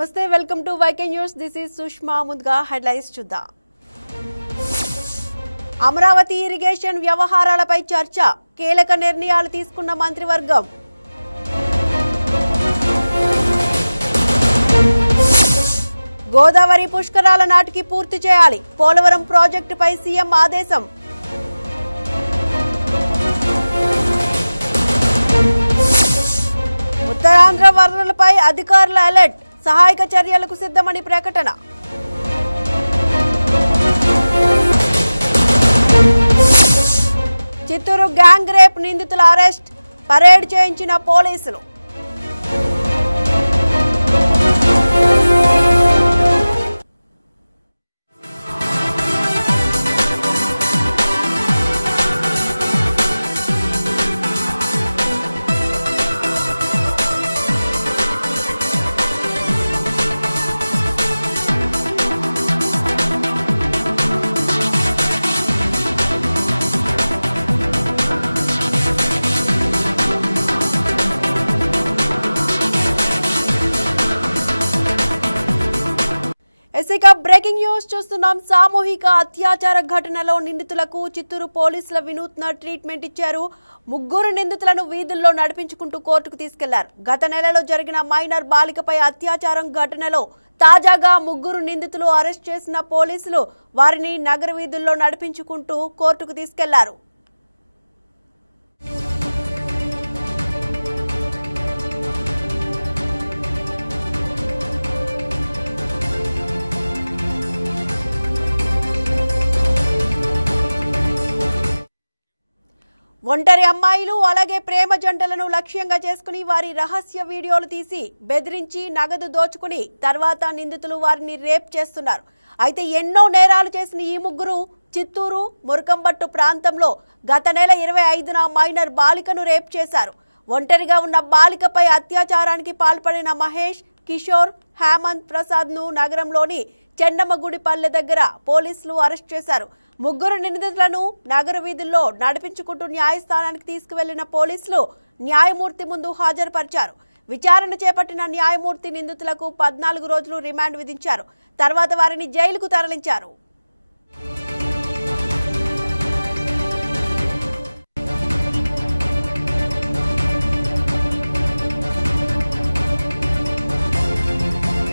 నమస్తే welcome to YK news this is Sushma ముందుగా headlines చూద్దాం అమరావతి ఇరిగేషన్ వ్యవహారాలపై చర్చ కీలక నిర్ణయాలు తీసుకున్న మంత్రివర్గం గోదావరి పుష్కరాల నాటికి పూర్తి చేయాలి పోలవరం ప్రాజెక్టుపై సీఎం ఆదేశం ఉత్తరాంధ్ర వరదలపై అధికారుల అలర్ట్ సహాయక చర్యలకు సిద్ధమని ప్రకటన చిత్తూరు గ్యాంగ్ రేప్ నిందితుల అరెస్ట్ పరేడ్ చేయించిన పోలీసులు బ్రేకింగ్ న్యూస్ చూస్తున్నాం. సామూహిక అత్యాచార ఘటనలో నిందితులకు చిత్తూరు పోలీసుల వినూత్న ట్రీట్మెంట్ ఇచ్చారు. ముగ్గురు నిందితులను వీధుల్లో నడిపించుకుంటూ కోర్టుకు తీసుకెళ్లారు. గత నెలలో జరిగిన మైనర్ బాలికపై అత్యాచారం ఘటనలో తాజాగా ముగ్గురు నిందితులు అరెస్ట్ చేసిన పోలీసులు వారిని నగర వీధుల్లో నడిపించుకుంటూ కోర్టుకు తీసుకెళ్లారు. ఒంటరి అమ్మాయిలు అలాగే ప్రేమ జంటలను లక్ష్యంగా చేసుకుని వారి రహస్య వీడియోలు తీసి బెదిరించి నగదు దోచుకుని తర్వాత నిందితులు వారిని రేప్ చేస్తున్నారు. అయితే ఎన్నో నేరాలు చేసిన ఈ ముగ్గురు చిత్తూరు మురకంబట్టు ప్రాంతంలో గత నెల 25న మైనర్ బాలికను రేప్ చేశారు. ఒంటరిగా ఉన్న బాలికపై అత్యాచారానికి పాల్పడిన మహేష్, కిషోర్, హేమంత్ ప్రసాద్ను నగరంలోని చెన్నమ్మగుడిపల్లె దగ్గర పోలీసులు అరెస్ట్ చేశారు. ముగ్గురు నిందితులను నగర వీధుల్లో నడిపించుకుంటూ న్యాయస్థానానికి తీసుకువెళ్లిన పోలీసులు న్యాయమూర్తి ముందు హాజరుపరిచారు. విచారణ చేపట్టిన న్యాయమూర్తి నిందితులకు 14 రోజులు రిమాండ్ విధించారు. తర్వాత వారిని జైలుకు తరలించారు.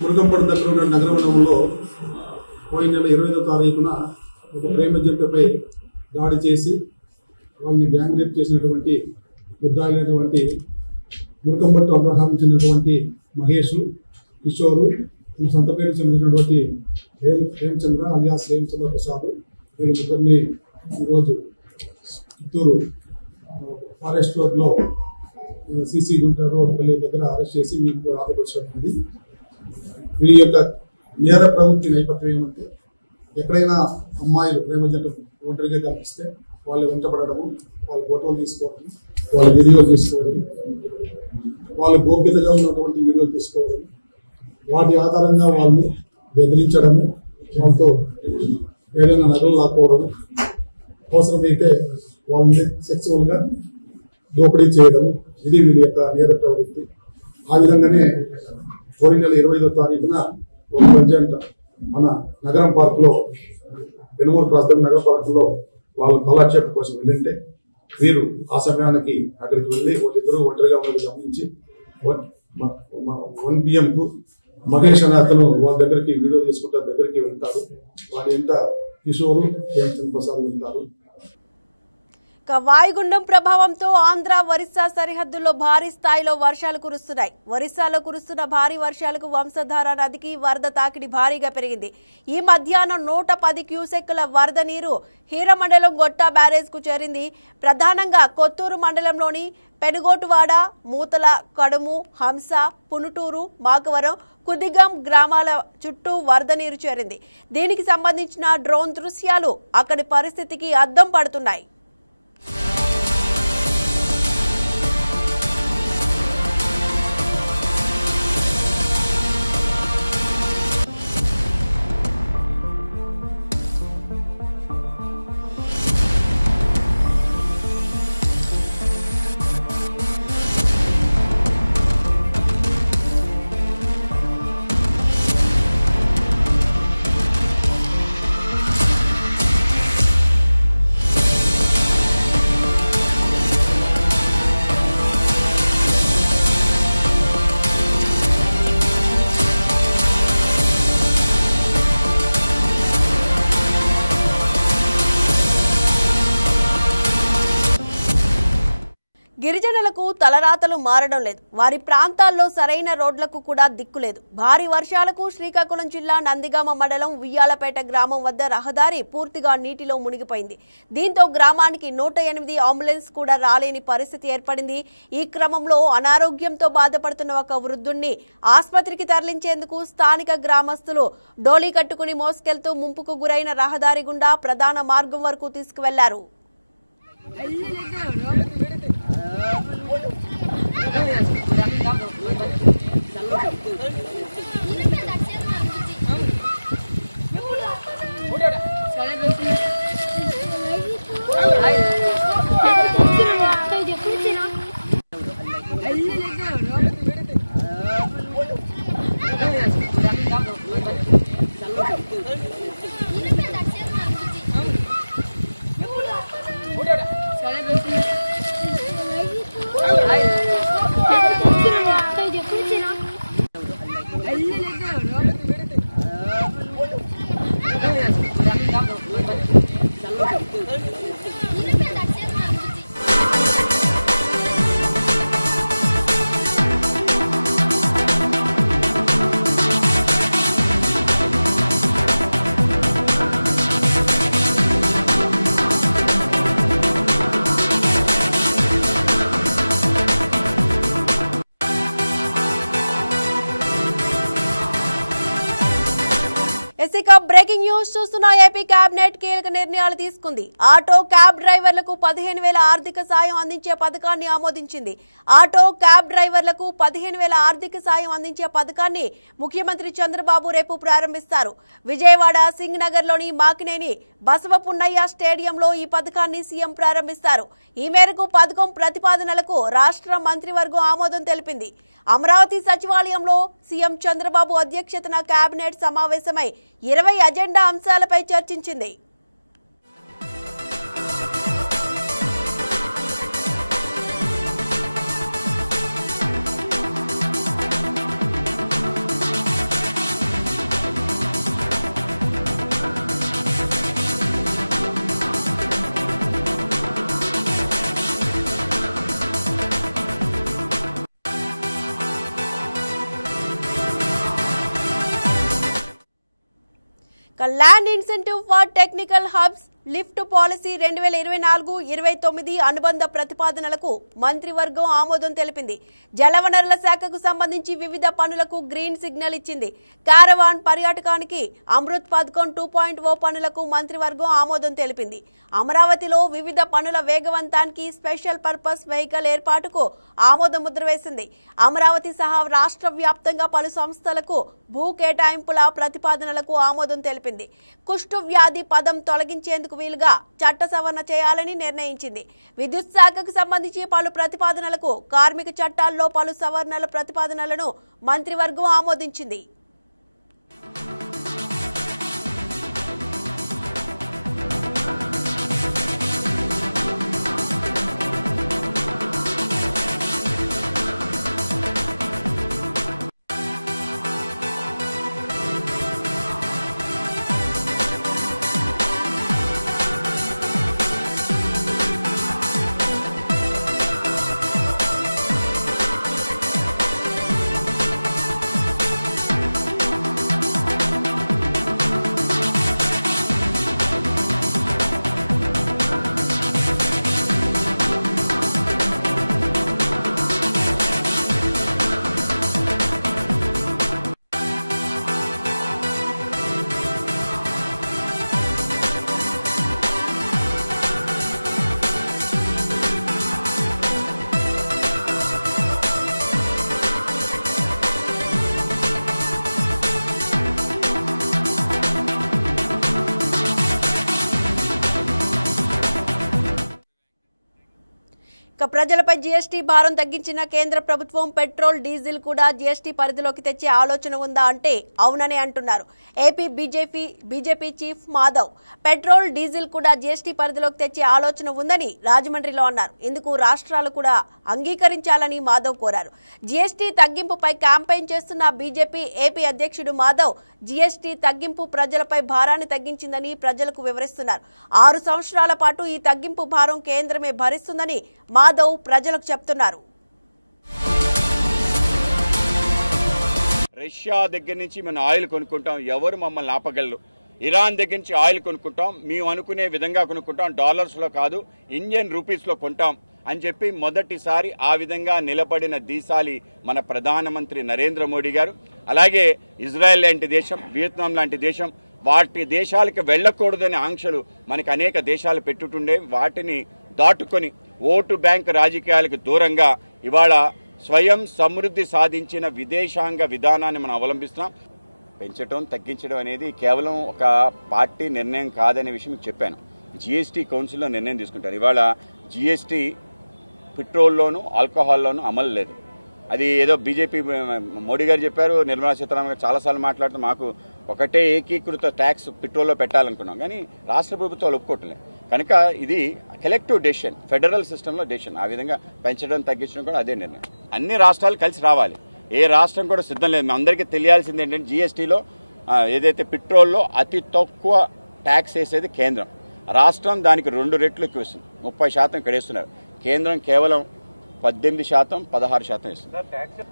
మురకంపట్టు దగ్గర ఉన్న నగరంలో పోయిన నెల 25వ తారీఖున ఒక ప్రేమ జంటపై దాడి చేసి వాళ్ళని గ్యాంగ్ రేప్ చేసినటువంటి ముద్దాయినటువంటి మురకంపట్టు అగ్రహారం చెందినటువంటి మహేష్, కిషోరు, సొంతపేరు చెందినటువంటి హేమచంద్ర అలియాస్ హేమచంద్ర ప్రసాద్, వీళ్ళ ముగ్గురిని ఈరోజు చిత్తూరు ఫారెస్ట్ రోడ్లో సిసి గుంట రోడ్ పల్లె దగ్గర అరెస్ట్ చేసి మీకు ఆధారపరచబడింది. వీరి యొక్క నేర ప్రవృత్తి నేపథ్యం ఏమంటే ఎక్కడైనా అమ్మాయిలు ప్రేమ జంట ఒంటరిగా కనిపిస్తే వాళ్ళు వెంటపడము, వాళ్ళ ఫోటోలు తీసుకోవడం, వాళ్ళ వీడియోలు తీసుకోవడం, వాళ్ళు గోప్యతగా ఉన్నటువంటి వీడియోలు తీసుకోవడం, వాటి ఆధారంగా వాళ్ళని బెదిరించడము, వాళ్ళతో ఏదైనా నగలు లాక్కోవడం, అవసరమైతే వాళ్ళని సెక్సువల్గా దోపిడీ చేయడము, ఇది వీరి యొక్క నేర ప్రవృత్తి. ఆ విధంగానే పోయిన నెల 25వ తారీఖున ఒక ప్రజెంట్ మన నగరం పార్కులో పెనుమూరు ప్రాంతం నగర పార్కులో వాళ్ళ కాలక్షేపం కోసం వెళ్ళింటే వీరు ఆ సమయానికి అక్కడికి వెళ్ళి వాళ్ళిద్దరూ ఒంటరిగా ఉన్నది గమనించి 1 PM మహేష్ అనే అతను వాళ్ళ దగ్గరికి వీడియో తీసుకుంటే దగ్గరికి వెళ్తారు. వాళ్ళ ఎంత కిషోరు, హేమచంద్ర ప్రసాద్ వెళ్తారు. వాయుగుండం ప్రభావంతో ఆంధ్ర ఒరిస్సా సరిహద్దుల్లో భారీ స్థాయిలో వర్షాలు కురుస్తున్నాయి. ఒరిస్సాలో కురుస్తున్న భారీ వర్షాలకు వంశధార నదికి వరద తాకిడి భారీగా పెరిగింది. ఈ మధ్యాహ్నం 110 క్యూసెక్కుల వరద నీరు హీరమండలం గొట్టా బ్యారేజ్కు చేరింది. ప్రధానంగా కొత్తూరు మండలంలోని పెనుగోటువాడ, మూతల, కడుము, హంస, పునుటూరు, మాకవరం, కుదిగం గ్రామాల చుట్టూ వరద నీరు చేరింది. దీనికి సంబంధించిన డ్రోన్ దృశ్యాలు అక్కడి పరిస్థితికి అద్దం పడుతున్నాయి. గిరిజనులకు తలరాతలు మారడం లేదు. వారి ప్రాంతాల్లో సరైన రోడ్లకు కూడా దిక్కులేదు. భారీ వర్షాలకు శ్రీకాకుళం జిల్లా నందిగామ మండలం ఉయ్యాలపేట గ్రామం వద్ద రహదారి పూర్తిగా నీటిలో మునిగిపోయింది. దీంతో గ్రామానికి 108 అంబులెన్స్ కూడా రాలేని పరిస్థితి ఏర్పడింది. ఈ క్రమంలో అనారోగ్యంతో బాధపడుతున్న ఒక వృద్ధుణ్ణి ఆసుపత్రికి తరలించేందుకు స్థానిక గ్రామస్తులు డోలీ కట్టుకుని మోసుకెళ్తూ ముంపుకు గురైన రహదారి గుండా ప్రధాన మార్గం వరకు తీసుకువెళ్లారు. బ్రేకింగ్ న్యూస్ చూస్తున్న ఏపీ కేబినెట్ కీలక నిర్ణయాలు తీసుకుంది. ఆటో క్యాబ్ డ్రైవర్లకు 15,000 ఆర్థిక సాయం అందించే పథకాన్ని ఆమోదించింది. ఆటో క్యాబ్ డ్రైవర్లకు 15,000 ఆర్థిక సాయం అందించే పథకాన్ని ముఖ్యమంత్రి చంద్రబాబు రేపు ప్రారంభిస్తారు. విజయవాడ సింగ్ నగర్లోని మాకినేని బసవపున్నయ్య స్టేడియంలో ఈ పథకాన్ని సీఎం ప్రారంభిస్తారు. ఈ మేరకు పథకం ప్రతిపాదనలకు రాష్ట్ర మంత్రివర్గం ఆమోదం తెలిపింది. అమరావతి సచివాలయంలో సీఎం చంద్రబాబు అధ్యక్షతన కేబినెట్ సమావేశమై 20 అజెండా అంశాలపై చర్చించింది. Land incentive for technical hubs lift policy 2024-29 అనుబంధ ప్రతిపాదనలకు మంత్రివర్గం ఆమోదం తెలిపింది. జలవనరుల శాఖకు సంబంధించి వివిధ పనులకు గ్రీన్ సిగ్నల్ ఇచ్చింది. కారవాన్ పర్యాటకానికి అమృత్ పథకం 2.0 పనులకు మంత్రివర్గం ఆమోదం తెలిపింది. అమరావతిలో వివిధ పనుల వేగవంతానికి స్పెషల్ పర్పస్ వెహికల్ ఏర్పాటుకు ఆమోద ముద్ర వేసింది. అమరావతి సహా రాష్ట్ర వ్యాప్తంగా పలు సంస్థలకు భూ కేటాయింపుల ప్రతిపాదనలకు ఆమోదం తెలిపింది. కుష్టు వ్యాధి పదం తొలగించేందుకు వీలుగా చట్ట సవరణ చేయాలని నిర్ణయించింది. విద్యుత్ శాఖకు సంబంధించి పలు ప్రతిపాదనలకు కార్మిక చట్టాల్లో పలు సవరణల ప్రతిపాదనలను మంత్రివర్గం ఆమోదించింది. ప్రజలపై జీఎస్టీ భారం తగ్గించిన కేంద్ర ప్రభుత్వం పెట్రోల్ డీజిల్ కూడా జీఎస్టీ పరిధిలోకి తెచ్చే ఆలోచన ఉందా అంటే అవుననే అంటున్నారు AP BJP chief Madhav. Petrol diesel కూడా జీఎస్టీ పరిధిలోకి తెచ్చే ఆలోచన ఉందని రాజమండ్రిలో అన్నారు. ఇందుకు రాష్ట్రాలు కూడా అంగీకరించాలని మాధవ్ కోరారు. జీఎస్టీ తగ్గింపుపై క్యాంపెయిన్ చేస్తున్న బీజేపీ ఏపీ అధ్యక్షుడు మాధవ్ జీఎస్టీ తగ్గింపు ప్రజలపై భారాన్ని తగ్గించిందని ప్రజలకు వివరిస్తున్నారు. 6 సంవత్సరాల పాటు ఈ తగ్గింపు భారం కేంద్రమే భరిస్తుందని మాధవ్ యాదవ్ ప్రజలకు చెప్తున్నారు. రష్యా దగ్గర నుంచి మనం ఆయిల్ కొనుక్కుంటాం, ఎవరు మమ్మల్ని ఆపగలరు? ఇరాన్ దగ్గర నుంచి ఆయిల్ కొనుక్కుంటాం, మేము అనుకునే విధంగా కొనుక్కుంటాం, డాలర్స్లో కాదు ఇండియన్ రూపీస్లో కొంటాం అని చెప్పి మొదటిసారి ఆ విధంగా నిలబడిన దీశాలి మన ప్రధానమంత్రి నరేంద్ర మోడీ గారు. అలాగే ఇజ్రాయెల్ లాంటి దేశం, వియత్నాం లాంటి దేశం, వాటి దేశాలకు వెళ్ళకూడదని ఆంక్షలు మనకి అనేక దేశాలు పెట్టుతుండే, వాటిని దాటుకొని ఓటు బ్యాంక్ రాజకీయాలకు దూరంగా ఇవాళ స్వయం సమృద్ధి సాధించిన విదేశాంగ విధానాన్ని మనం అవలంబిస్తున్నాం. పెంచడం తగ్గించడం అనేది కేవలం ఒక పార్టీ నిర్ణయం కాదనే విషయం మీకు చెప్పాను. జిఎస్టీ కౌన్సిల్లో నిర్ణయం తీసుకుంటారు. ఇవాళ జిఎస్టీ పెట్రోల్లోనూ ఆల్కహాల్లోనూ అమలు లేదు. అది ఏదో బీజేపీ మోడీ గారు చెప్పారు, నిర్మలా సీతారామన్ గారు చాలాసార్లు మాట్లాడుతూ మాకు ఒకటే ఏకీకృత ట్యాక్స్ పెట్రోల్లో పెట్టాలనుకున్నాం, కానీ రాష్ట్ర ప్రభుత్వాలు ఒప్పుకోవట్లేదు. కనుక ఇది కలెక్టివ్ డెసిషన్, ఫెడరల్ సిస్టంలో డెసిషన్. ఆ విధంగా పెంచడం తగ్గించడం కూడా అదే నిర్ణయం. అన్ని రాష్ట్రాలు కలిసి రావాలి, ఏ రాష్ట్రం కూడా సిద్ధం లేదు. అందరికీ తెలియాల్సింది ఏంటంటే జిఎస్టీలో ఏదైతే పెట్రోల్లో అతి తక్కువ ట్యాక్స్ వేసేది కేంద్రం, రాష్ట్రం దానికి 2 రెట్లు ఎక్కువ ఇస్తుంది. 30% ఇక్కడ వేస్తున్నారు, కేంద్రం కేవలం 18%, 16% ఇస్తుంది.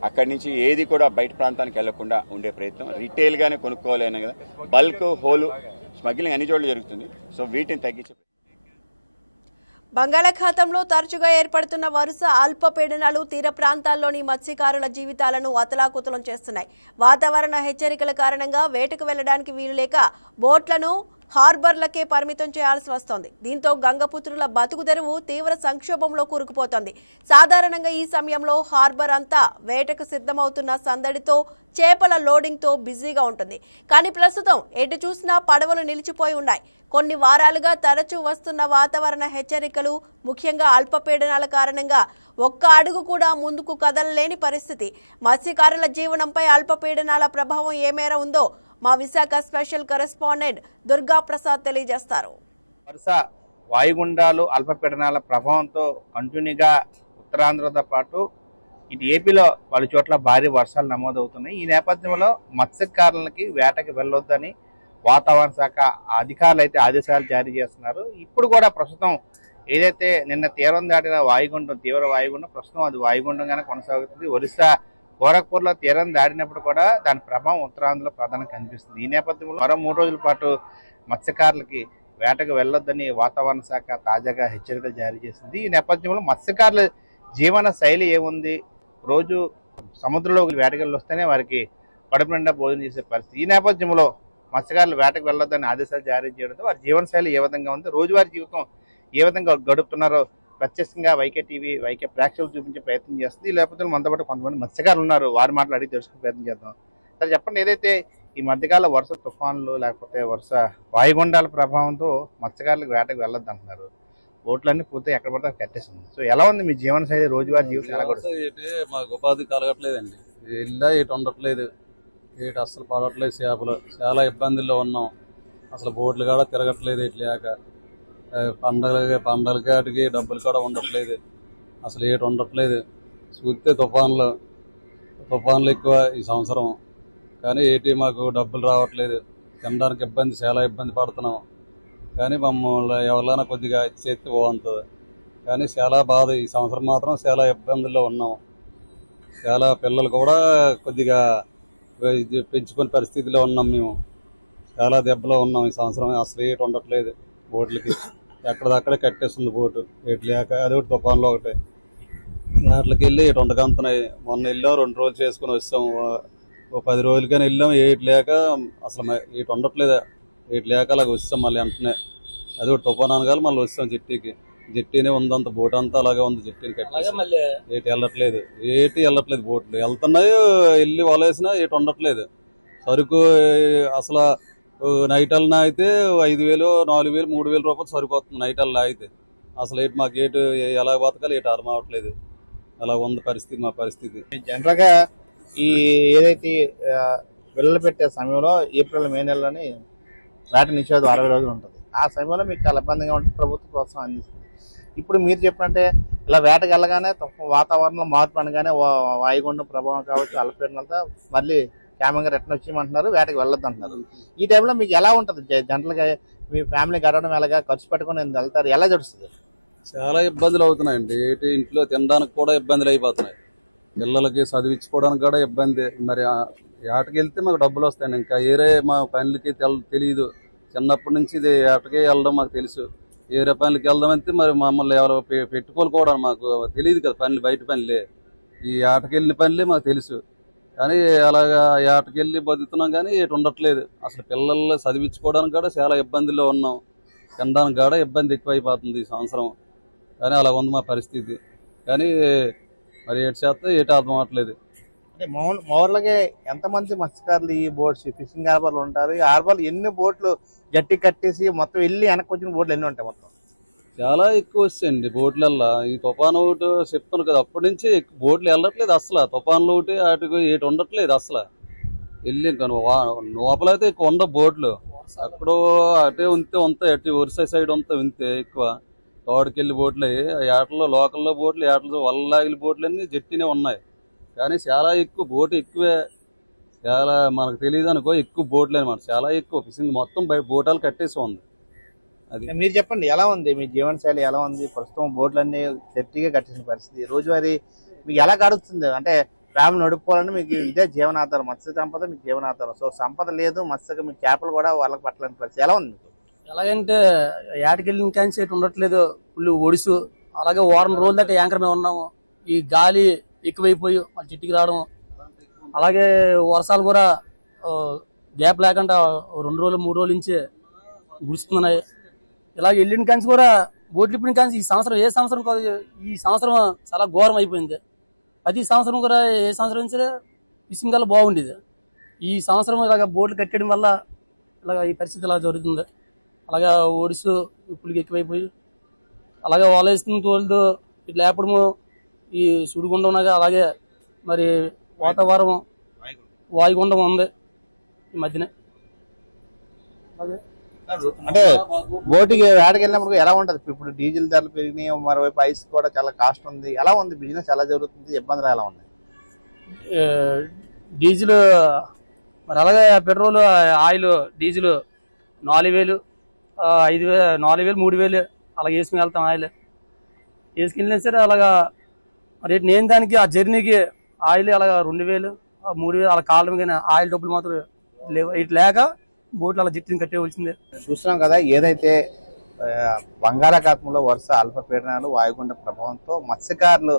అక్కడి నుంచి ఏది కూడా బయట ప్రాంతానికి వెళ్లకుండా ఉండే ప్రయత్నం, రీటైల్గానే కొనుక్కోవాలనే కదా, బల్క్ హోలు స్మగ్లింగ్ అన్ని చోట్ల జరుగుతుంది. సో వీటిని తగ్గించే బంగాళాఖాతంలో తరచుగా ఏర్పడుతున్న వరుస అల్పపీడనాలు తీర ప్రాంతాల్లోని మత్స్యకారుల జీవితాలను అతలాకుతలం చేస్తున్నాయి. వాతావరణ హెచ్చరికల కారణంగా వేటకు వెళ్లడానికి వీలులేక బోట్లను హార్బర్లకే పరిమితం చేయాల్సి వస్తోంది. దీంతో గంగపుత్రుల బతుకుదెరువు తీవ్ర సంక్షోభంలో కూరుకుపోతోంది. సాధారణంగా ఈ సమయంలో హార్బర్ అంతా వేటకు సిద్ధమవుతున్న సందడితో, చేపల లోడింగ్తో బిజీగా ఉంటుంది. కానీ ప్రస్తుతం ఎటు చూసినా పడవలు నిలిచిపోయి ఉన్నాయి. కొన్ని వారాలుగా తరచూ వస్తున్న వాతావరణ హెచ్చరికలు, ముఖ్యంగా అల్పపీడనాల కారణంగా ఒక్క అడుగు కూడా ముందుకు కదలలేని పరిస్థితి. మత్స్యకారుల జీవనంపై అల్పపీడనాల ప్రభావం ఏ మేర ఉందో మా విశాఖ స్పెషల్ కరెస్పాండెంట్ దుర్గా ప్రసాద్ తెలియజేస్తారు. వరుస వాయుగుండాలు, అల్పపీడనాల ప్రభావంతో కంటిన్యూగా ఉత్తరాంధ్రతో పాటు ఇటు ఏపీలో పలు చోట్ల భారీ వర్షాలు నమోదవుతున్నాయి. ఈ నేపథ్యంలో మత్స్యకారులకి వేటకి వెళ్ళొద్దని వాతావరణ శాఖ అధికారులు అయితే ఆదేశాలు జారీ చేస్తున్నారు. ఇప్పుడు కూడా ప్రస్తుతం ఏదైతే నిన్న తీరం దాటిన వాయుగుండం, తీవ్ర వాయుగుండం, ప్రస్తుతం అది వాయుగుండంగానే కొనసాగుతుంది. ఒరిస్సా గోరఖ్పూర్లో తీరం దాటినప్పుడు కూడా దాని ప్రభావం ఉత్తరాంధ్రలో ప్రధానంగా కనిపిస్తుంది. ఈ నేపథ్యంలో మరో 3 రోజుల పాటు మత్స్యకారులకి వేటకు వెళ్ళొద్దని వాతావరణ శాఖ తాజాగా హెచ్చరికలు జారీ చేసింది. ఈ నేపథ్యంలో మత్స్యకారుల జీవన శైలి ఏముంది, రోజు సముద్రంలోకి వేటకెళ్ళి వస్తేనే వారికి కడుపు నిండా భోజనం చేసే పరిస్థితి. ఈ నేపథ్యంలో మత్స్యకారులు వేటకు వెళ్ళొద్దని ఆదేశాలు జారీ చేయడంతో వారి జీవన శైలి ఏ విధంగా ఉంది, రోజువారీ జీవితం ఏ విధంగా గడుపుతున్నారో ప్రత్యక్షంగా వైకే టీవీ, వైకే ప్రేక్షకులు చూపించే ప్రయత్నం చేస్తుంది. లేకపోతే మనతో పాటు కొంతమంది మత్స్యకారులు ఉన్నారు, వారి మాటలు అడిగి తెలుసుకునే ప్రయత్నం చేద్దాం. సరే చెప్పండి, ఏదైతే ఈ మధ్యకాల వరుస తుఫాన్లు లేకపోతే వరుస వాయుగుండాల ప్రభావంతో మత్స్యకారులకు వేటకు వెళ్ళొద్దు అంటున్నారు, బోట్లన్నీ పూర్తిగా ఎక్కడ పడితే కట్టేస్తుంది. సో ఎలా ఉంది మీ జీవన శైలి, రోజువారీ జీవితం ఎలా గడుస్తుంది? మాకు ఉపాధి కలగట్లేదండి, ఇల్లా ఇటు ఉండట్లేదు, ఇటు అసలు పడట్లేదు. చేపలు చాలా ఇబ్బందుల్లో ఉన్నాం, అసలు బోట్లు కూడా తిరగట్లేదు. ఇట్లేక పండగలకి వాటికి డబ్బులు కూడా ఉండట్లేదు, అసలు ఏటు ఉండట్లేదు. చూస్తే తుఫాన్లు ఎక్కువ ఈ సంవత్సరం, కానీ ఏటి మాకు డబ్బులు రావట్లేదు, తినడానికి ఇబ్బంది, చాలా ఇబ్బంది పడుతున్నాం. కానీ మమ్మల్ని ఎవరైనా కొద్దిగా చేతి బాగుంటుంది, కానీ చాలా బాధ. ఈ సంవత్సరం మాత్రం చాలా ఇబ్బందుల్లో ఉన్నాం. చాలా పిల్లలు కూడా కొద్దిగా పెంచుకునే పరిస్థితిలో ఉన్నాం. మేము చాలా దెబ్బలో ఉన్నాం ఈ సంవత్సరం. అసలు ఏటు ఉండట్లేదు, బోట్లకి ఎక్కడిదక్కడే కట్టేస్తుంది బోటు, ఏటు లేక. అది ఒకటి తుఫాన్లో ఒకటి వాటికి వెళ్ళి ఇటు ఉండకంతున్నాయి. మొన్న వెళ్ళాం, 2 రోజులు చేసుకుని వస్తాం. ఓ 10 రోజులకైనా వెళ్ళాం, ఏటు లేక అసలు ఇటు ఉండట్లేదు. ఏటు లేక అలాగ వస్తాం మళ్ళీ వెంటనే. అది ఒకటి తుఫాన్ అనగాలి మళ్ళీ వస్తాం జట్టీనే ఉందంత, బోట్ అంతా అలాగే ఉంది, జట్టీని కట్టేసి ఏటి వెళ్ళట్లేదు. బోట్లు వెళ్తున్నాయి, వెళ్ళి వలేసినా ఏటు ఉండట్లేదు. సరుకు అసలు నైట్ వెళ్ళినా అయితే 5,000, 4,000, 3,000 రూపాయలు సరుకు వస్తుంది నైట్ వెళ్ళినా అయితే. అసలు ఏటు మాకు ఏటు ఎలా బతకాలి, ఏటు అర్థం అవ్వట్లేదు. అలా ఉంది పరిస్థితి, మా పరిస్థితి. జనరల్గా ఈ ఏదైతే పిల్లలు పెట్టే సమయంలో ఏప్రిల్, మే నెలలోని వేట నిషేధం 60 రోజులు ఉంటుంది. ఆ సమయంలో మీకు చాలా ఇబ్బందిగా ఉంటుంది, ప్రభుత్వం ప్రోత్సాహం అందిస్తుంది. ఇప్పుడు మీరు చెప్పినట్టే ఇలా వేటకు వెళ్ళగానే వాతావరణంలో మార్పు అనగానే వాయుగుండం ప్రభావం కావచ్చు, అల్పపీడనాలతో మళ్ళీ క్షేమంగా రిటర్న్ వచ్చేయమంటున్నారు, వేటకు వెళ్ళొద్దు అంటున్నారు. ఈ టైంలో మీకు ఎలా ఉంటుంది? జనరల్గా మీ ఫ్యామిలీ గడవడం ఎలాగా, ఖర్చు పెట్టుకుని వెళ్తారు, ఎలా జరుగుతుంది? చాలా ఇబ్బందులు అవుతున్నాయండి. ఇంట్లో తినడానికి కూడా ఇబ్బందులు అయిపోతున్నాయి. పిల్లలకి చదివించుకోవడానికి కూడా ఇబ్బంది. మరి ఏటకి వెళ్తే మాకు డబ్బులు వస్తాయండి. ఇంకా ఏరే మా పనులకి తెలియదు. చిన్నప్పటి నుంచి ఇది ఏటకే వెళ్ళడం మాకు తెలుసు. ఏరే పనులకి వెళ్దామంటే మరి మమ్మల్ని ఎవరు పెట్టుకోవాలి మాకు తెలియదు కదా. పనులు బయట పనులే, ఈ ఏటకెళ్ళిన పనులే మాకు తెలుసు. కానీ అలాగా ఏటకెళ్ళి బతుకుతున్నాం కానీ ఏటు ఉండట్లేదు. అసలు పిల్లల్ని చదివించుకోవడానికి కూడా చాలా ఇబ్బందుల్లో ఉన్నాం. తినడానికి కూడా ఇబ్బంది ఎక్కువైపోతుంది ఈ సంవత్సరం. కానీ అలా ఉంది మా పరిస్థితి. కానీ మరి ఏటు చేస్తే ఏటు అర్థం అవ్వట్లేదు. అంటే మామూలుగా ఎంతమంది మత్స్యకారులు ఈ బోట్స్ ఫిషింగ్ హార్బర్లు ఉంటారు? ఈ హార్బర్లు ఎన్ని బోట్లు గట్టి కట్టేసి మొత్తం వెళ్ళి వెనక్కి వచ్చిన బోట్లు ఎన్ని ఉంటాయి? మొత్తం చాలా ఎక్కువ వస్తాయండి బోట్లల్లా. ఈ తుఫాను ఒకటి చెప్తాను కదా, అప్పటి నుంచి బోట్లు వెళ్ళట్లేదు అసలు. తుఫాన్లు ఒకటి అటు ఏటు ఉండట్లేదు అసలు. వెళ్ళి ఇంకా లోపలైతే ఎక్కువ ఉండవు బోట్లు. అక్కడో అటే ఉంటే అటు ఒరిసా సైడ్ ఉంతే ఎక్కువ తోడుకెళ్ళి బోట్లు. ఏటలో లోకల్లో బోట్లు, ఏటలో వల్లలాగిలి బోట్లు అన్నీ జట్టినే ఉన్నాయి. కానీ చాలా ఎక్కువ బోటు ఎక్కువే. చాలా మనకు తెలియదు అనుకో, ఎక్కువ బోట్లు అనమాట. చాలా ఎక్కువ ఫిషింగ్ మొత్తం బోటాలు కట్టేసి ఉంది. అది మీరు చెప్పండి, ఎలా ఉంది మీ జీవనశైలి? ఎలా ఉంది ప్రస్తుతం? బోట్లన్నీ గట్టిగా కట్టేసిన పరిస్థితి. రోజువారీ మీకు ఎలా గడుస్తుంది? అంటే ఫ్యామిలీ నడుపుకోవాలని మీకు ఇదే జీవనాధారం. మత్స్య సంపద మీకు జీవనాధారం. సో సంపద లేదు, మత్స్యగా మీ చేపలు కూడా వాళ్ళకి పట్టలేని పరిస్థితి. ఎలా ఉంది మీకు? ఎలాగంటే ఏటకెళ్ళి ఇంకాసేపు ఉండట్లేదు. ఫుల్ ఒడిసు. అలాగే వారం రోజుల దాకా యాంకర్ మేము ఉన్నాము. ఈ గాలి ఎక్కువైపోయి మన చెట్టుకి రావడం, అలాగే వర్షాలు కూడా గ్యాప్ లేకుండా 2 రోజులు 3 రోజుల నుంచి గుడుస్తున్నాయి. ఇలాగ వెళ్ళిన కాంచి కూడా బోట్లు ఇప్పిన కాంచి ఈ సంవత్సరం ఏ సంవత్సరం కాదు, ఈ సంవత్సరం చాలా ఘోరం అయిపోయింది. ప్రతి సంవత్సరం కూడా ఏ సంవత్సరం నుంచి ఫిషింగ్ వల్ల బాగుండేది. ఈ సంవత్సరం ఇలాగ బోట్లు కట్టడం వల్ల ఇలాగ ఈ పరిస్థితి ఇలా జరుగుతుంది. అలాగే ఒడిసు ఇప్పుడుకి ఎక్కువైపోయి అలాగే వలేస్తున్న తోలుతో ఇట్లా లేపడము, ఈ సుడిగుండం అలాగే మరి వాతావరణం వాయుగుండం ఉంది ఈ మధ్యనే. అంటే బోటుకి వేటకి వెళ్ళినప్పుడు ఎలా ఉంటుంది? ఇప్పుడు డీజిల్ ధరలు పెరిగినాయి, మరోవైపు ఐస్ కూడా చాలా కాస్ట్ ఉంది. ఎలా ఉంది బిజినెస్? ఎలా జరుగుతుంది? ఇబ్బందులు ఎలా ఉంది? డీజిల్ మరి అలాగే పెట్రోల్, ఆయిల్, డీజిల్ 4000, 5000, 4000, 3000 అలాగ వేసుకుని వెళ్తాం. ఆయిల్ వేసుకెళ్ళినా సరే అలాగా మరి నేను దానికి ఆ జర్నీకి ఆయిల్ అలాగా 2000, 3000 అలా కావడం. కానీ ఆయిల్ డబ్బులు మాత్రం లేవు. ఇటు లేక బోట్లు అలా జిట్టుని కట్టేవలసిందే. చూస్తున్నాం కదా, ఏదైతే బంగాళాఖాతంలో వరుస అల్పపీడనాలు, వాయుగుండ ప్రభావంతో మత్స్యకారులు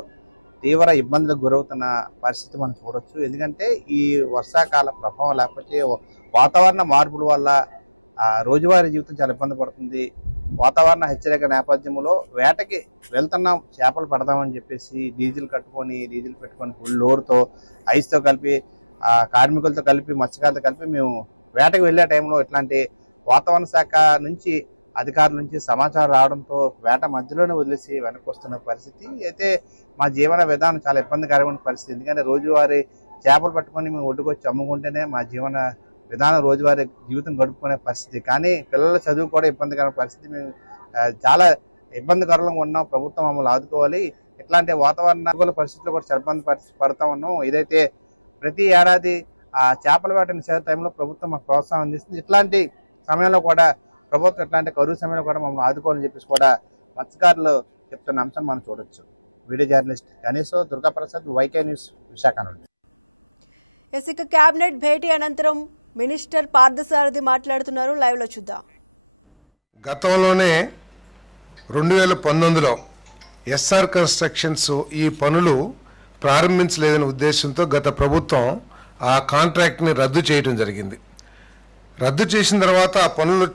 తీవ్ర ఇబ్బందులకు గురవుతున్న పరిస్థితి మనం చూడొచ్చు. ఎందుకంటే ఈ వర్షాకాల ప్రభావం లేకపోతే వాతావరణ మార్పుల వల్ల రోజువారీ జీవితం చాలా ఇబ్బంది పడుతుంది. వాతావరణ హెచ్చరిక నేపథ్యంలో వేటకి వెళ్తున్నాం, చేపలు పడదామని చెప్పేసి డీజిల్ పెట్టుకొని ఫుల్ లోడ్తో ఐస్తో కలిపి కార్మికులతో కలిపి మత్స్యకారులతో కలిపి మేము వేటకు వెళ్ళే టైంలో ఇట్లాంటి వాతావరణ శాఖ నుంచి అధికారుల నుంచి సమాచారం రావడంతో వేట మధ్యలోనే వదిలేసి వెనక్కి వస్తున్న పరిస్థితి. అయితే మా జీవన విధానం చాలా ఇబ్బందికరమైన పరిస్థితి. ఎందుకంటే రోజువారీ చేపలు పట్టుకొని మేము ఒడ్డుకొచ్చి అమ్ముకుంటేనే మా జీవన విధానం రోజువారీ జీవితం గడుపుకునే పరిస్థితి. కానీ పిల్లల చదువు కూడా ఇబ్బందికరమైన పరిస్థితి. మేము చాలా ఇబ్బందికరంగా ఉన్నాం. ప్రభుత్వం మమ్మల్ని ఆదుకోవాలి. ఇట్లాంటి వాతావరణ పరిస్థితుల్లో కూడా చాలా ఇబ్బంది పడతా ఉన్నాం. ఇదైతే ప్రతి ఏడాది చేపల వేట నిషేధ టైంలో ప్రభుత్వం మాకు ప్రోత్సాహం అందిస్తుంది. ఇట్లాంటి సమయంలో కూడా ప్రభుత్వం ఇట్లాంటి కరువు సమయంలో కూడా మమ్మల్ని ఆదుకోవాలని చెప్పేసి కూడా మత్స్యకారులు చెప్తున్న అంశం మనం చూడొచ్చు. Video journalist Ganesh, Durgaprasad, YK news, Visakha నుండి. ఇక కేబినెట్ భేటీ అనంతరం మినిస్టర్ పార్థసారథి మాట్లాడుతున్నారు. లైవ్ లో చూద్దాం. గతంలోనే 2019లో ఎస్ఆర్ కన్స్ట్రక్షన్స్ ఈ పనులు ప్రారంభించలేదనే ఉద్దేశంతో గత ప్రభుత్వం ఆ కాంట్రాక్ట్ని రద్దు చేయడం జరిగింది. రద్దు చేసిన తర్వాత ఆ పనులు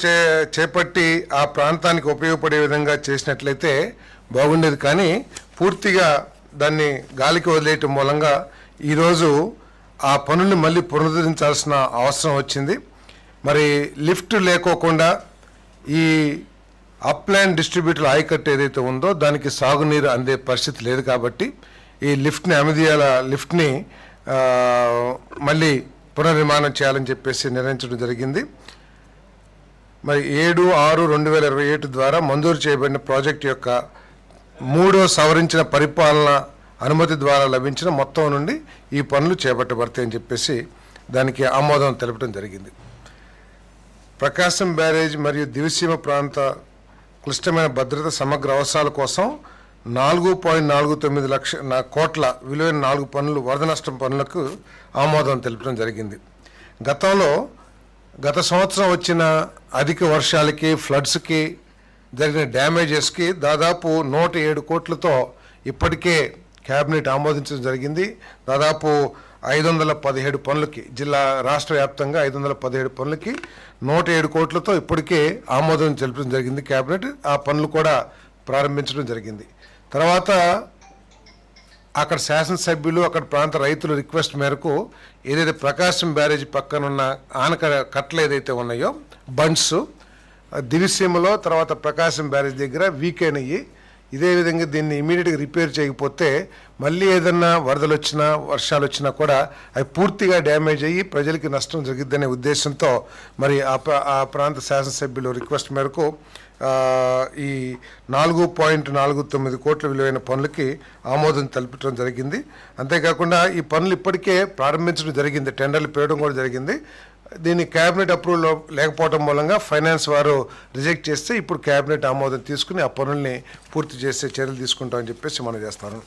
చేపట్టి ఆ ప్రాంతానికి ఉపయోగపడే విధంగా చేసినట్లయితే బాగుండేది. కానీ పూర్తిగా దాన్ని గాలికి వదిలేయటం మూలంగా ఈరోజు ఆ పనుల్ని మళ్ళీ పునరుద్ధరించాల్సిన అవసరం వచ్చింది. మరి లిఫ్ట్ లేకోకుండా ఈ అప్లాండ్ డిస్ట్రిబ్యూటర్ ఆయకట్టు ఏదైతే ఉందో దానికి సాగునీరు అందే పరిస్థితి లేదు. కాబట్టి ఈ లిఫ్ట్ని మళ్ళీ పునర్నిర్మాణం చేయాలని చెప్పేసి నిర్ణయించడం జరిగింది. మరి 7/6/2027 ద్వారా మంజూరు చేయబడిన ప్రాజెక్టు యొక్క 3వ సవరించిన పరిపాలన అనుమతి ద్వారా లభించిన మొత్తం నుండి ఈ పనులు చేపట్టబడతాయని చెప్పేసి దానికి ఆమోదం తెలపడం జరిగింది. ప్రకాశం బ్యారేజ్ మరియు దివిసీమ ప్రాంత క్లిష్టమైన భద్రత సమగ్ర అవసరాల కోసం 4.49 కోట్ల విలువైన 4 పనులు వరద నష్టం పనులకు ఆమోదం తెలపడం జరిగింది. గత సంవత్సరం వచ్చిన అధిక వర్షాలకి ఫ్లడ్స్కి జరిగిన డ్యామేజెస్కి దాదాపు 107 కోట్లతో ఇప్పటికే క్యాబినెట్ ఆమోదించడం జరిగింది. దాదాపు 517 పనులకి రాష్ట్ర వ్యాప్తంగా 517 పనులకి 107 కోట్లతో ఇప్పటికే ఆమోదం తెలపడం జరిగింది క్యాబినెట్. ఆ పనులు కూడా ప్రారంభించడం జరిగింది. తర్వాత అక్కడ శాసనసభ్యులు అక్కడ ప్రాంత రైతుల రిక్వెస్ట్ మేరకు ఏదైతే ప్రకాశం బ్యారేజ్ పక్కన ఉన్న కట్టలు ఏదైతే ఉన్నాయో బండ్స్ దివిసీమలో తర్వాత ప్రకాశం బ్యారేజ్ దగ్గర వీకెన్ అయ్యి ఇదే విధంగా దీన్ని ఇమీడియట్గా రిపేర్ చేయకపోతే మళ్ళీ ఏదన్నా వరదలు వచ్చినా వర్షాలు వచ్చినా కూడా అవి పూర్తిగా డ్యామేజ్ అయ్యి ప్రజలకి నష్టం జరిగిద్దనే ఉద్దేశంతో మరి ఆ ప్రాంత శాసనసభ్యులు రిక్వెస్ట్ మేరకు ఈ 4.49 కోట్ల విలువైన పనులకి ఆమోదం తెలపడం జరిగింది. అంతేకాకుండా ఈ పనులు ఇప్పటికే ప్రారంభించడం జరిగింది, టెండర్లు పేయడం కూడా జరిగింది. దీన్ని క్యాబినెట్ అప్రూవల్ లేకపోవడం మూలంగా ఫైనాన్స్ వారు రిజెక్ట్ చేస్తే ఇప్పుడు క్యాబినెట్ ఆమోదం తీసుకుని ఆ పనుల్ని పూర్తి చేసే చర్యలు తీసుకుంటామని చెప్పేసి మనం చేస్తాను.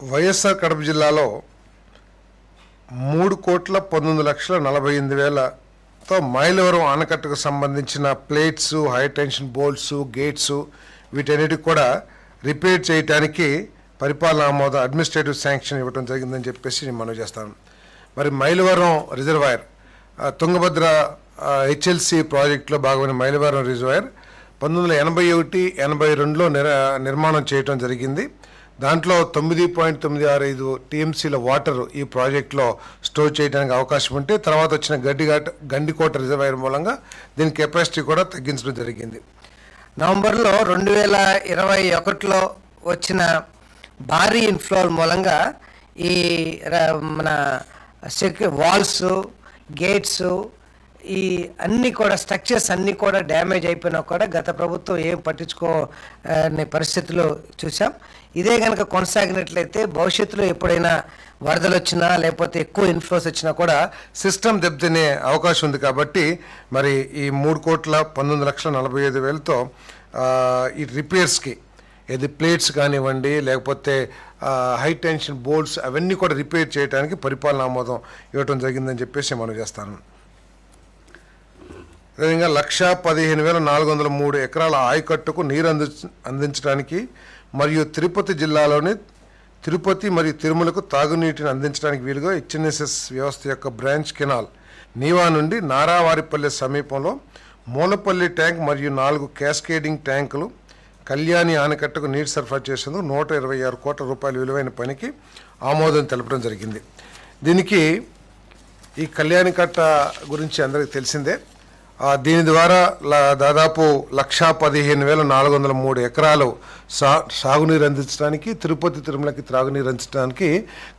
వైఎస్ఆర్ కడప జిల్లాలో 3,19,48,000తో మైలవరం ఆనకట్టుకు సంబంధించిన plates, high tension bolts, gates వీటన్నిటికి కూడా రిపేర్ చేయడానికి పరిపాలన ఆమోదం అడ్మినిస్ట్రేటివ్ శాంక్షన్ ఇవ్వడం జరిగిందని చెప్పేసి నేను మనవి చేస్తాను. మరి మైలవరం రిజర్వాయర్ తుంగభద్ర హెచ్ఎల్సి ప్రాజెక్టులో భాగమైన మైలవరం రిజర్వాయర్ 1981-82లో నిర్మాణం చేయడం జరిగింది. దాంట్లో 9.965 టీఎంసీల వాటర్ ఈ ప్రాజెక్టులో స్టోర్ చేయడానికి అవకాశం ఉంటే తర్వాత వచ్చిన గండికోట రిజర్వాయర్ మూలంగా దీని కెపాసిటీ కూడా తగ్గించడం జరిగింది. నవంబర్లో 2021లో వచ్చిన భారీ ఇన్ఫ్లో మూలంగా ఈ మన వాల్స్, గేట్స్ ఈ అన్నీ కూడా స్ట్రక్చర్స్ అన్నీ కూడా డ్యామేజ్ అయిపోయినా కూడా గత ప్రభుత్వం ఏం పట్టించుకోని పరిస్థితులు చూసాం. ఇదే కనుక కొనసాగినట్లయితే భవిష్యత్తులో ఎప్పుడైనా వరదలు వచ్చినా లేకపోతే ఎక్కువ ఇన్ఫ్లోస్ వచ్చినా కూడా సిస్టమ్ దెబ్బతినే అవకాశం ఉంది. కాబట్టి మరి ఈ 3,19,45,000తో ఈ రిపేర్స్కి ఏది ప్లేట్స్ కానివ్వండి లేకపోతే హై టెన్షన్ బోల్ట్స్ అవన్నీ కూడా రిపేర్ చేయడానికి పరిపాలన ఆమోదం ఇవ్వటం జరిగిందని చెప్పేసి మనం చేస్తాను. అదేవిధంగా 1,15,403 ఎకరాల ఆయకట్టుకు నీరు అందించడానికి మరియు తిరుపతి జిల్లాలోని తిరుపతి మరియు తిరుమలకు తాగునీటిని అందించడానికి వీలుగా హెచ్ఎన్ఎస్ఎస్ వ్యవస్థ యొక్క బ్రాంచ్ కెనాల్ నీవా నుండి నారావారిపల్లె సమీపంలో మూలపల్లి ట్యాంక్ మరియు 4 క్యాస్కేడింగ్ ట్యాంకులు కళ్యాణి ఆనకట్టకు నీరు సరఫరా చేసేందుకు 126 కోట్ల రూపాయల విలువైన పనికి ఆమోదం తెలపడం జరిగింది. దీనికి ఈ కళ్యాణి కట్ట గురించి అందరికీ తెలిసిందే. దీని ద్వారా దాదాపు 1,15,403 ఎకరాలు సాగునీరు అందించడానికి తిరుపతి తిరుమలకి త్రాగునీరు అందించడానికి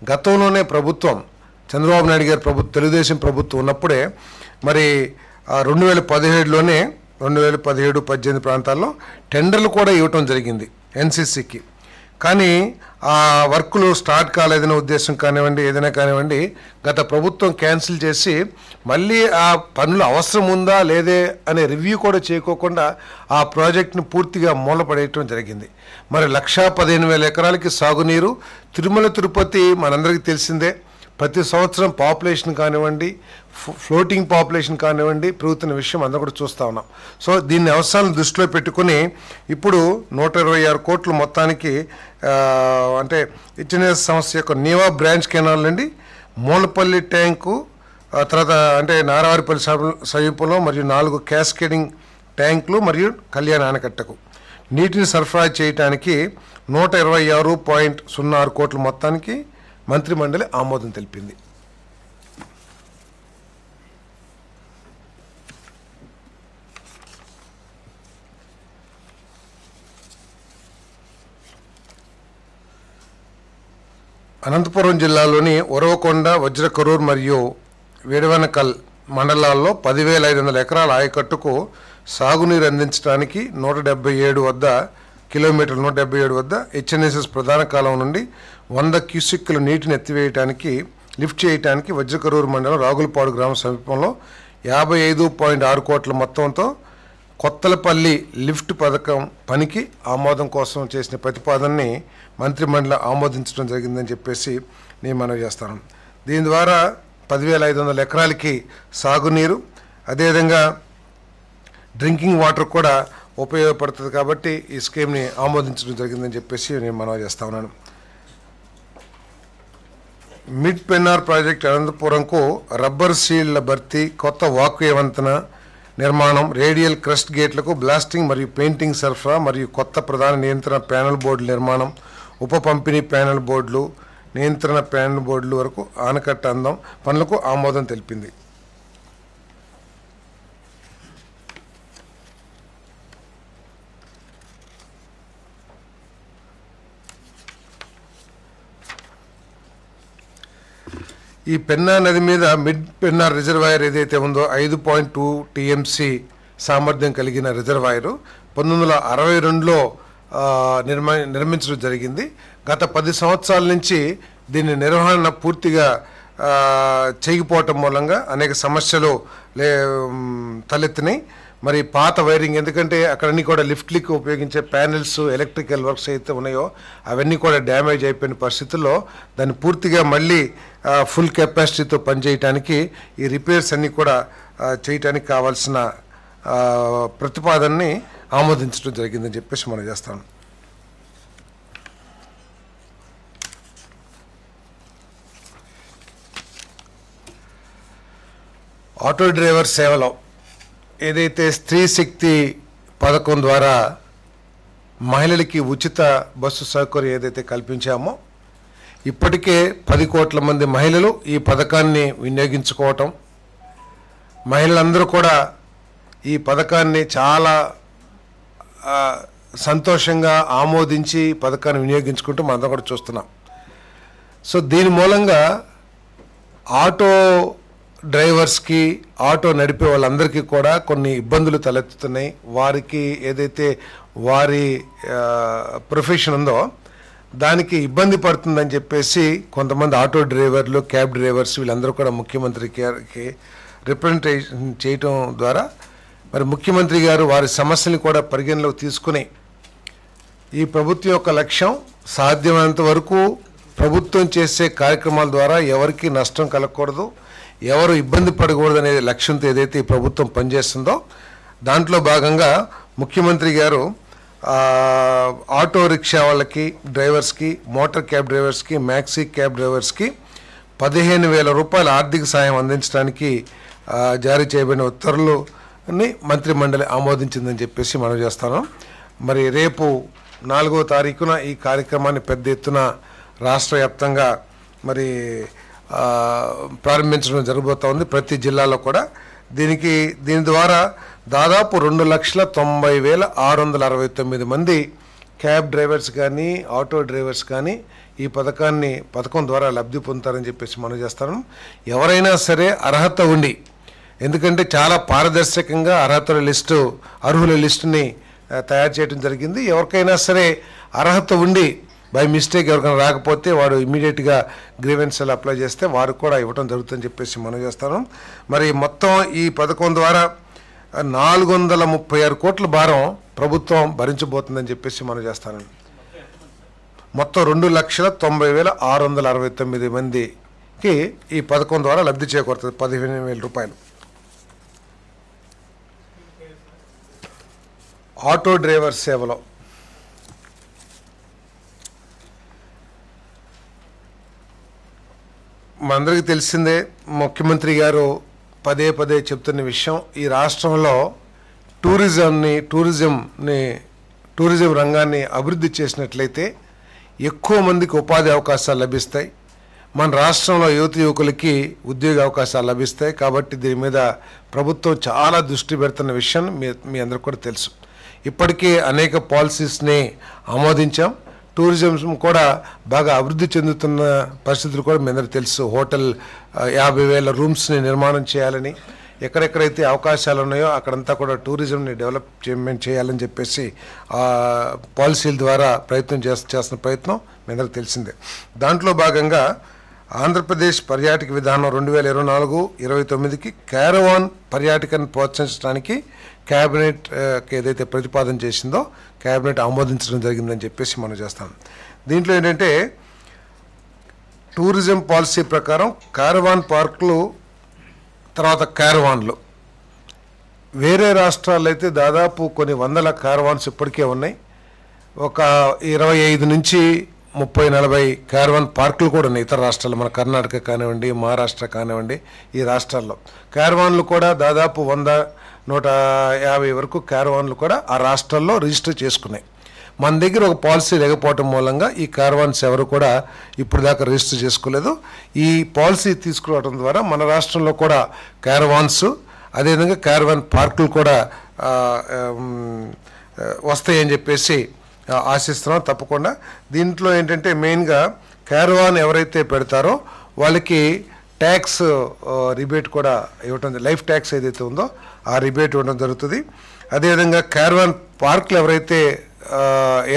గతంలోనే ప్రభుత్వం చంద్రబాబు నాయుడు గారి తెలుగుదేశం ప్రభుత్వం ఉన్నప్పుడే మరి 2017లోనే 2017-18 ప్రాంతాల్లో టెండర్లు కూడా ఇవ్వటం జరిగింది ఎన్సీసీకి. కానీ ఆ వర్కులు స్టార్ట్ కాలేదనే ఉద్దేశం కానివ్వండి ఏదైనా కానివ్వండి గత ప్రభుత్వం క్యాన్సిల్ చేసి మళ్ళీ ఆ పనులు అవసరం ఉందా లేదే అనే రివ్యూ కూడా చేయకోకుండా ఆ ప్రాజెక్టును పూర్తిగా మూలపడేయటం జరిగింది. మరి 1,15,000 ఎకరాలకి సాగునీరు తిరుమల తిరుపతి మనందరికీ తెలిసిందే. ప్రతి సంవత్సరం పాపులేషన్ కానివ్వండి ఫ్లోటింగ్ పాపులేషన్ కానివ్వండి పెరుగుతున్న విషయం అందరూ కూడా చూస్తూ ఉన్నాం. సో దీన్ని అవసరాలను దృష్టిలో పెట్టుకుని ఇప్పుడు 126 కోట్లు మొత్తానికి అంటే హెచ్ఎన్ఎస్ సంస్థ యొక్క నీవా బ్రాంచ్ కెనాల్ నుండి మూలపల్లి ట్యాంకు తర్వాత అంటే నారావారిపల్లి సమీపంలో మరియు 4 క్యాస్కేడింగ్ ట్యాంకులు మరియు కళ్యాణ ఆనకట్టకు నీటిని సరఫరా చేయడానికి 126.06 కోట్ల మొత్తానికి మంత్రిమండలి ఆమోదం తెలిపింది. అనంతపురం జిల్లాలోని ఉరవకొండ, వజ్రకరూర్ మరియు వేడవనకల్ మండలాల్లో 10,500 ఎకరాల ఆయకట్టుకు సాగునీరు అందించడానికి 177 వద్ద హెచ్ఎన్ఎస్ఎస్ ప్రధాన కాలం నుండి 100 క్యూసెక్కుల నీటిని ఎత్తివేయడానికి లిఫ్ట్ చేయడానికి వజ్రకరూరు మండలం రాగులపాడు గ్రామ సమీపంలో 55.6 కోట్ల మొత్తంతో కొత్తలపల్లి లిఫ్ట్ పథకం పనికి ఆమోదం కోసం చేసిన ప్రతిపాదనని మంత్రిమండలి ఆమోదించడం జరిగిందని చెప్పేసి నేను మనవి చేస్తాను. దీని ద్వారా 10,500 ఎకరాలకి సాగునీరు, అదేవిధంగా డ్రింకింగ్ వాటర్ కూడా ఉపయోగపడుతుంది కాబట్టి ఈ స్కీమ్ని ఆమోదించడం జరిగిందని చెప్పేసి నేను మనవి చేస్తా ఉన్నాను. మిడ్ పెన్నార్ ప్రాజెక్ట్ అనంతపురంకు రబ్బర్ సీళ్ల భర్తీ, కొత్త వాక్వే వంతెన నిర్మాణం, రేడియల్ క్రస్ట్ గేట్లకు బ్లాస్టింగ్ మరియు పెయింటింగ్ సరఫరా మరియు కొత్త ప్రధాన నియంత్రణ ప్యానెల్ బోర్డుల నిర్మాణం, ఉప పంపిణీ ప్యానెల్ బోర్డులు, నియంత్రణ ప్యానెల్ బోర్డుల వరకు ఆనకట్ట అందం పనులకు ఆమోదం తెలిపింది. ఈ పెన్నా నది మీద మిడ్ పెన్నార్ రిజర్వాయర్ ఏదైతే ఉందో 5.2 TMC సామర్థ్యం కలిగిన రిజర్వాయరు 1962లో నిర్మించడం జరిగింది. గత 10 సంవత్సరాల నుంచి దీని నిర్వహణ పూర్తిగా చేయకపోవటం మూలంగా అనేక సమస్యలు తలెత్తినాయి. మరి పాత వైరింగ్, ఎందుకంటే అక్కడన్నీ కూడా లిఫ్ట్లకి ఉపయోగించే ప్యానెల్స్, ఎలక్ట్రికల్ వర్క్స్ అయితే ఉన్నాయో అవన్నీ కూడా డ్యామేజ్ అయిపోయిన పరిస్థితుల్లో దాన్ని పూర్తిగా మళ్ళీ ఫుల్ కెపాసిటీతో పనిచేయటానికి ఈ రిపేర్స్ అన్నీ కూడా చేయటానికి కావాల్సిన ప్రతిపాదనని ఆమోదించడం జరిగిందని చెప్పేసి మనం చేస్తాం. ఆటో డ్రైవర్ సేవలో ఏదైతే స్త్రీ శక్తి పథకం ద్వారా మహిళలకి ఉచిత బస్సు సౌకర్యం ఏదైతే కల్పించామో ఇప్పటికే 10 కోట్ల మంది మహిళలు ఈ పథకాన్ని వినియోగించుకోవటం, మహిళలందరూ కూడా ఈ పథకాన్ని చాలా సంతోషంగా ఆమోదించి పథకాన్ని వినియోగించుకుంటూ మనందరం కూడా చూస్తున్నాం. సో దీని మూలంగా ఆటో డ్రైవర్స్కి, ఆటో నడిపే వాళ్ళందరికీ కూడా కొన్ని ఇబ్బందులు తలెత్తుతున్నాయి. వారికి ఏదైతే వారి ప్రొఫెషన్ ఉందో దానికి ఇబ్బంది పడుతుందని చెప్పేసి కొంతమంది ఆటో డ్రైవర్లు, క్యాబ్ డ్రైవర్స్ వీళ్ళందరూ కూడా ముఖ్యమంత్రికి రిప్రజెంటేషన్ చేయటం ద్వారా మరి ముఖ్యమంత్రి గారు వారి సమస్యని కూడా పరిగణలోకి తీసుకుని ఈ ప్రభుత్వం యొక్క లక్ష్యం సాధ్యమైనంత వరకు ప్రభుత్వం చేసే కార్యక్రమాల ద్వారా ఎవరికి నష్టం కలగకూడదు, ఎవరు ఇబ్బంది పడకూడదు అనే లక్ష్యంతో ఏదైతే ఈ ప్రభుత్వం పనిచేస్తుందో దాంట్లో భాగంగా ముఖ్యమంత్రి గారు ఆటో రిక్షా వాళ్ళకి, డ్రైవర్స్కి, మోటార్ క్యాబ్ డ్రైవర్స్కి, మ్యాక్సీ క్యాబ్ డ్రైవర్స్కి 15,000 రూపాయల ఆర్థిక సాయం అందించడానికి జారీ చేయబడిన ఉత్తర్వులని మంత్రిమండలి ఆమోదించిందని చెప్పేసి మనం చేస్తాను. మరి రేపు 4వ తారీఖున ఈ కార్యక్రమాన్ని పెద్ద ఎత్తున రాష్ట్ర వ్యాప్తంగా మరి ప్రారంభించడం జరగబోతోంది ప్రతి జిల్లాలో కూడా. దీని ద్వారా దాదాపు 2,90,669 మంది క్యాబ్ డ్రైవర్స్ కానీ, ఆటో డ్రైవర్స్ కానీ ఈ పథకం ద్వారా లబ్ధి పొందుతారని చెప్పేసి మనం చేస్తాను. ఎవరైనా సరే అర్హత ఉండి, ఎందుకంటే చాలా పారదర్శకంగా అర్హుల లిస్టుని తయారు చేయడం జరిగింది. ఎవరికైనా సరే అర్హత ఉండి బై మిస్టేక్ ఎవరికైనా రాకపోతే వాడు ఇమీడియట్గా గ్రీవెన్స్లు అప్లై చేస్తే వారు కూడా ఇవ్వడం జరుగుతుందని చెప్పేసి మనం చేస్తాను. మరి మొత్తం ఈ పథకం ద్వారా 436 కోట్ల భారం ప్రభుత్వం భరించబోతుందని చెప్పేసి మనం చేస్తాను. మొత్తం 2,90,669 మందికి ఈ పథకం ద్వారా లబ్ధి చేకూరుతుంది 15,000 రూపాయలు. ఆటో డ్రైవర్ సేవలో మనందరికీ తెలిసిందే, ముఖ్యమంత్రి గారు పదే పదే చెప్తున్న విషయం, ఈ రాష్ట్రంలో టూరిజం రంగాన్ని అభివృద్ధి చేసినట్లయితే ఎక్కువ మందికి ఉపాధి అవకాశాలు లభిస్తాయి, మన రాష్ట్రంలో యువకులకి ఉద్యోగ అవకాశాలు లభిస్తాయి. కాబట్టి దీని మీద ప్రభుత్వం చాలా దృష్టి పెడుతున్న విషయం మీ అందరికీ కూడా తెలుసు. ఇప్పటికే అనేక పాలసీస్ని ఆమోదించాం. టూరిజం కూడా బాగా అభివృద్ధి చెందుతున్న పరిస్థితులు కూడా మీ అందరికీ తెలుసు. హోటల్ 50,000 రూమ్స్ని నిర్మాణం చేయాలని, ఎక్కడెక్కడైతే అవకాశాలు ఉన్నాయో అక్కడంతా కూడా టూరిజంని డెవలప్మెంట్ చేయాలని చెప్పేసి పాలసీల ద్వారా చేస్తున్న ప్రయత్నం మీ అందరికీ తెలిసిందే. దాంట్లో భాగంగా ఆంధ్రప్రదేశ్ పర్యాటక విధానం 2024-29కి క్యారవాన్ పర్యాటకాన్ని ప్రోత్సహించడానికి క్యాబినెట్ ఏదైతే ప్రతిపాదన చేసిందో క్యాబినెట్ ఆమోదించడం జరిగిందని చెప్పేసి మనం చేస్తాం. దీంట్లో ఏంటంటే టూరిజం పాలసీ ప్రకారం క్యారవాన్ పార్కులు తర్వాత క్యారవాన్లు వేరే రాష్ట్రాల్లో అయితే దాదాపు కొన్ని వందల క్యారవాన్స్ ఇప్పటికే ఉన్నాయి. ఒక 25 నుంచి 30-40 క్యారవాన్ పార్కులు కూడా ఉన్నాయి ఇతర రాష్ట్రాల్లో. మన కర్ణాటక కానివ్వండి, మహారాష్ట్ర కానివ్వండి, ఈ రాష్ట్రాల్లో క్యారవాన్లు కూడా దాదాపు 100-150 వరకు క్యారవాన్లు కూడా ఆ రాష్ట్రాల్లో రిజిస్టర్ చేసుకున్నాయి. మన దగ్గర ఒక పాలసీ లేకపోవటం మూలంగా ఈ క్యారవాన్స్ ఎవరు కూడా ఇప్పుడు దాకా రిజిస్టర్ చేసుకోలేదు. ఈ పాలసీ తీసుకురావడం ద్వారా మన రాష్ట్రంలో కూడా క్యారవాన్స్ అదేవిధంగా క్యారవాన్ పార్కులు కూడా వస్తాయని చెప్పేసి ఆశిస్తున్నాం. తప్పకుండా దీంట్లో ఏంటంటే మెయిన్గా క్యారవాన్ ఎవరైతే పెడతారో వాళ్ళకి ట్యాక్స్ రిబేట్ కూడా ఇవ్వటం, లైఫ్ ట్యాక్స్ ఏదైతే ఉందో ఆ రిబేట్ ఇవ్వడం జరుగుతుంది. అదేవిధంగా క్యారవాన్ పార్కులు ఎవరైతే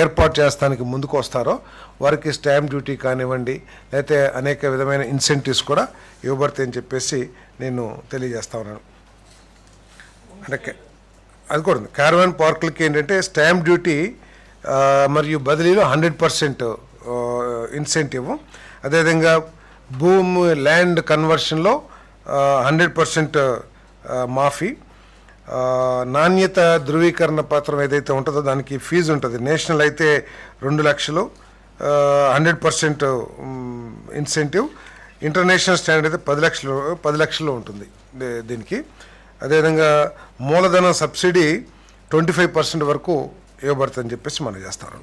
ఏర్పాటు చేస్తానికి ముందుకు వస్తారో వారికి స్టాంప్ డ్యూటీ కానివ్వండి లేకపోతే అనేక విధమైన ఇన్సెంటివ్స్ కూడా ఇవ్వబడతాయని చెప్పేసి నేను తెలియజేస్తా ఉన్నాను. అంటే అది కూడా ఉంది. క్యారవాన్ పార్కులకి ఏంటంటే స్టాంప్ డ్యూటీ మరియు బదిలీలో 100% ఇన్సెంటివ్, అదేవిధంగా భూమి ల్యాండ్ కన్వర్షన్లో 100% మాఫీ, నాణ్యత ధృవీకరణ పత్రం ఏదైతే ఉంటుందో దానికి ఫీజు ఉంటుంది. నేషనల్ అయితే 2 లక్షలు 100% ఇన్సెంటివ్, ఇంటర్నేషనల్ స్టాండర్డ్ అయితే 10 లక్షలు ఉంటుంది దీనికి. అదేవిధంగా మూలధన సబ్సిడీ 25% వరకు ఇవ్వబడుతుందని చెప్పేసి మనం చేస్తారు.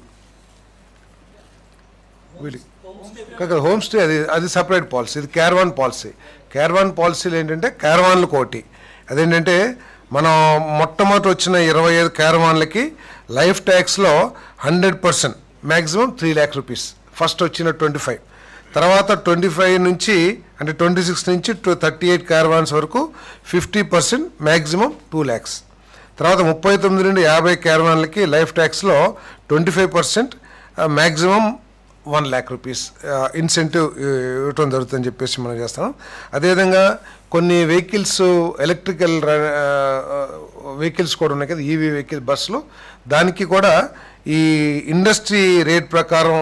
హోమ్ స్టే అది సపరేట్ పాలసీ, ఇది క్యారవాన్ పాలసీ. క్యారవాన్ పాలసీలు ఏంటంటే క్యారవాన్లు కోటి అదేంటంటే మనం మొట్టమొదటి వచ్చిన 25 క్యారవాన్లకి లైఫ్ ట్యాక్స్లో 100% మ్యాక్సిమం 3 lakhs రూపీస్. ఫస్ట్ వచ్చిన 25, తర్వాత 25 నుంచి అంటే 26 నుంచి 38 క్యారవాన్స్ వరకు 50% మ్యాక్సిమం 2 lakhs. తర్వాత 39 నుండి 50 క్యారవాన్లకి లైఫ్ ట్యాక్స్లో 25% మ్యాక్సిమం 1 lakh రూపీస్ ఇన్సెంటివ్ ఇవ్వటం జరుగుతుందని చెప్పేసి మనం చేస్తాం. అదేవిధంగా కొన్ని వెహికల్స్ ఎలక్ట్రికల్ వెహికల్స్ కూడా ఉన్నాయి కదా, ఈవీ వెహికల్ బస్సులు, దానికి కూడా ఈ ఇండస్ట్రీ రేట్ ప్రకారం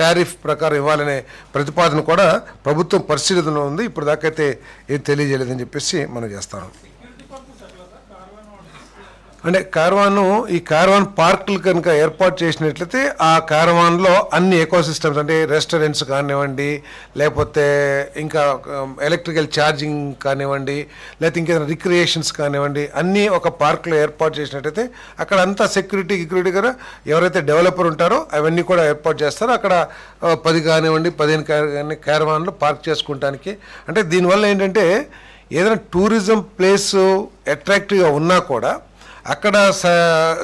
టారిఫ్ ప్రకారం ఇవ్వాలనే ప్రతిపాదన కూడా ప్రభుత్వం పరిశీలనలో ఉంది. ఇప్పుడు దాకైతే ఏం తెలియజేయలేదని చెప్పేసి మనం చేస్తాం. అంటే ఈ క్యారవాన్ పార్కులు కనుక ఏర్పాటు చేసినట్లయితే ఆ క్యారవాన్లో అన్ని ఎకోసిస్టమ్స్ అంటే రెస్టారెంట్స్ కానివ్వండి లేకపోతే ఇంకా ఎలక్ట్రికల్ ఛార్జింగ్ కానివ్వండి లేకపోతే ఇంకేదైనా రిక్రియేషన్స్ కానివ్వండి అన్నీ ఒక పార్కులో ఏర్పాటు చేసినట్టయితే అక్కడ అంతా సెక్యూరిటీ కూడా ఎవరైతే డెవలపర్ ఉంటారో అవన్నీ కూడా ఏర్పాటు చేస్తారో అక్కడ 10 కానివ్వండి 15 క్యారవాన్లు పార్క్ చేసుకుంటానికి. అంటే దీనివల్ల ఏంటంటే ఏదైనా టూరిజం ప్లేస్ అట్రాక్టివ్గా ఉన్నా కూడా అక్కడ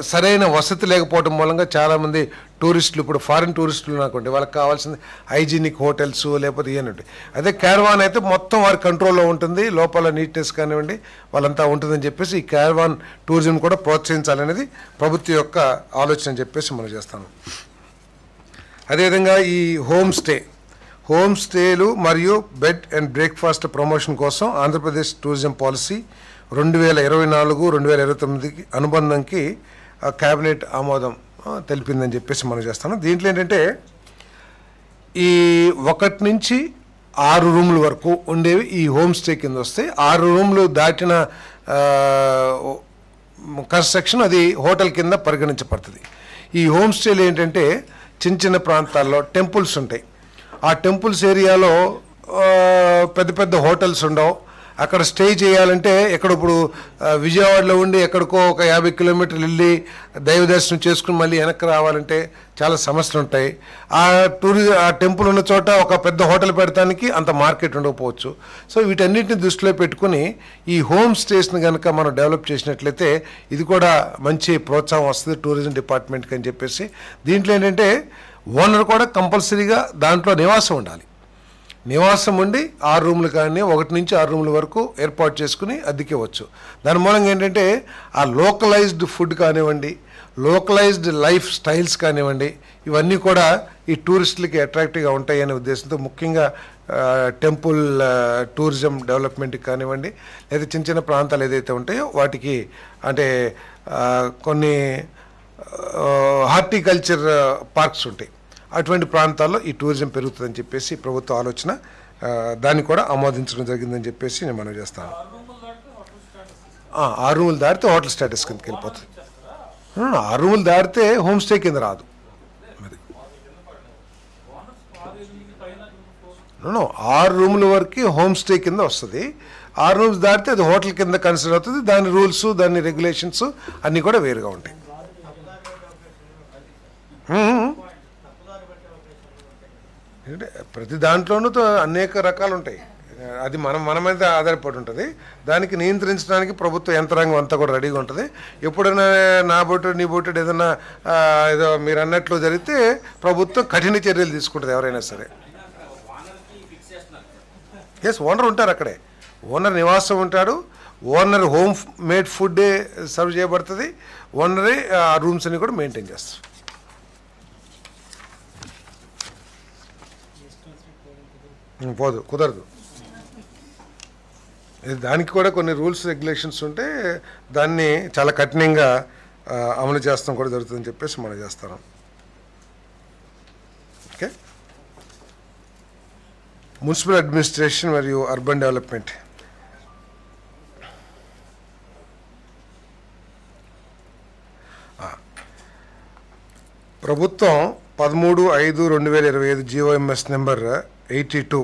సరైన వసతి లేకపోవడం మూలంగా చాలామంది టూరిస్టులు ఇప్పుడు ఫారిన్ టూరిస్టులు అనుకోండి వాళ్ళకి కావాల్సింది హైజీనిక్ హోటల్స్ లేకపోతే ఏనంటే అదే క్యారవాన్ అయితే మొత్తం వారి కంట్రోల్లో ఉంటుంది, లోపల నీట్నెస్ కానివ్వండి వాళ్ళంతా ఉంటుందని చెప్పేసి ఈ క్యారవాన్ టూరిజం కూడా ప్రోత్సహించాలనేది ప్రభుత్వం యొక్క ఆలోచన అని చెప్పేసి మనం చేస్తాను. అదేవిధంగా ఈ హోమ్ స్టేలు మరియు బెడ్ అండ్ బ్రేక్ఫాస్ట్ ప్రమోషన్ కోసం ఆంధ్రప్రదేశ్ టూరిజం పాలసీ 2024-2029కి అనుబంధంకి క్యాబినెట్ ఆమోదం తెలిపిందని చెప్పేసి మనం చేస్తాను. దీంట్లో ఏంటంటే ఈ 1 నుంచి 6 రూముల వరకు ఉండేవి ఈ హోమ్ స్టే కింద వస్తాయి. 6 రూములు దాటిన కన్స్ట్రక్షన్ అది హోటల్ కింద పరిగణించబడుతుంది. ఈ హోమ్ స్టేలు ఏంటంటే చిన్న ప్రాంతాల్లో టెంపుల్స్ ఉంటాయి, ఆ టెంపుల్స్ ఏరియాలో పెద్ద హోటల్స్ ఉండవు. అక్కడ స్టే చేయాలంటే ఇప్పుడు విజయవాడలో ఉండి ఎక్కడికో ఒక 50 కిలోమీటర్లు వెళ్ళి దైవ దర్శనం చేసుకుని మళ్ళీ వెనక్కి రావాలంటే చాలా సమస్యలు ఉంటాయి. ఆ టెంపుల్ ఉన్న చోట ఒక పెద్ద హోటల్ పెడతానికి అంత మార్కెట్ ఉండకపోవచ్చు. సో వీటన్నిటిని దృష్టిలో పెట్టుకుని ఈ హోమ్ స్టేస్ని కనుక మనం డెవలప్ చేసినట్లయితే ఇది కూడా మంచి ప్రోత్సాహం వస్తుంది టూరిజం డిపార్ట్మెంట్కి అని చెప్పేసి. దీంట్లో ఏంటంటే ఓనర్ కూడా కంపల్సరీగా దాంట్లో నివాసం ఉండాలి. నివాసం ఉండి 6 రూములు కానీ 1 నుంచి 6 రూముల వరకు ఏర్పాటు చేసుకుని అద్దెకివ్వచ్చు. దాని మూలంగా ఏంటంటే ఆ లోకలైజ్డ్ ఫుడ్ కానివ్వండి లోకలైజ్డ్ లైఫ్ స్టైల్స్ కానివ్వండి ఇవన్నీ కూడా ఈ టూరిస్టులకి అట్రాక్టివ్గా ఉంటాయి అనే ఉద్దేశంతో ముఖ్యంగా టెంపుల్ టూరిజం డెవలప్మెంట్కి కానివ్వండి, లేదా చిన్న చిన్న ప్రాంతాలు ఏదైతే ఉంటాయో వాటికి అంటే కొన్ని హార్టికల్చర్ పార్క్స్ ఉంటాయి, అటువంటి ప్రాంతాల్లో ఈ టూరిజం పెరుగుతుందని చెప్పేసి ప్రభుత్వ ఆలోచన, దాన్ని కూడా ఆమోదించడం జరిగిందని చెప్పేసి నేను మనవి చేస్తాను. 6 రూములు దాటితే హోటల్ స్టేటస్ కిందకి వెళ్ళిపోతుంది. 6 రూములు దాటితే హోమ్ స్టే కింద రాదు. 6 రూముల వరకు హోమ్ స్టే కింద వస్తుంది. 6 రూమ్స్ దాటితే అది హోటల్ కింద కన్సిడర్ అవుతుంది. దాని రూల్స్, దాని రెగ్యులేషన్స్ అన్నీ కూడా వేరుగా ఉంటాయి. ప్రతి దాంట్లోనూ అనేక రకాలు ఉంటాయి. అది మన మీద ఆధారపడి ఉంటుంది. దానికి నియంత్రించడానికి ప్రభుత్వ యంత్రాంగం అంతా కూడా రెడీగా ఉంటుంది. ఎప్పుడైనా నా బోటు నీ బోటు ఏదైనా ఏదో మీరు అన్నట్లు జరిగితే ప్రభుత్వం కఠిన చర్యలు తీసుకుంటుంది ఎవరైనా సరే. ఎస్, ఓనర్ ఉంటారు అక్కడే. ఓనర్ నివాసం ఉంటాడు. ఓనర్ హోమ్ మేడ్ ఫుడ్డే సర్వ్ చేయబడుతుంది. ఓనరే ఆ రూమ్స్ అన్ని కూడా మెయింటైన్ చేస్తారు. పోదు, కుదరదు. దానికి కూడా కొన్ని రూల్స్ రెగ్యులేషన్స్ ఉంటే దాన్ని చాలా కఠినంగా అమలు చేస్తాం కూడా జరుగుతుందని చెప్పేసి మనం చేస్తాం. ఓకే, మున్సిపల్ అడ్మినిస్ట్రేషన్ మరియు అర్బన్ డెవలప్మెంట్. ప్రభుత్వం 13/5/2025 GOMS నెంబర్ 82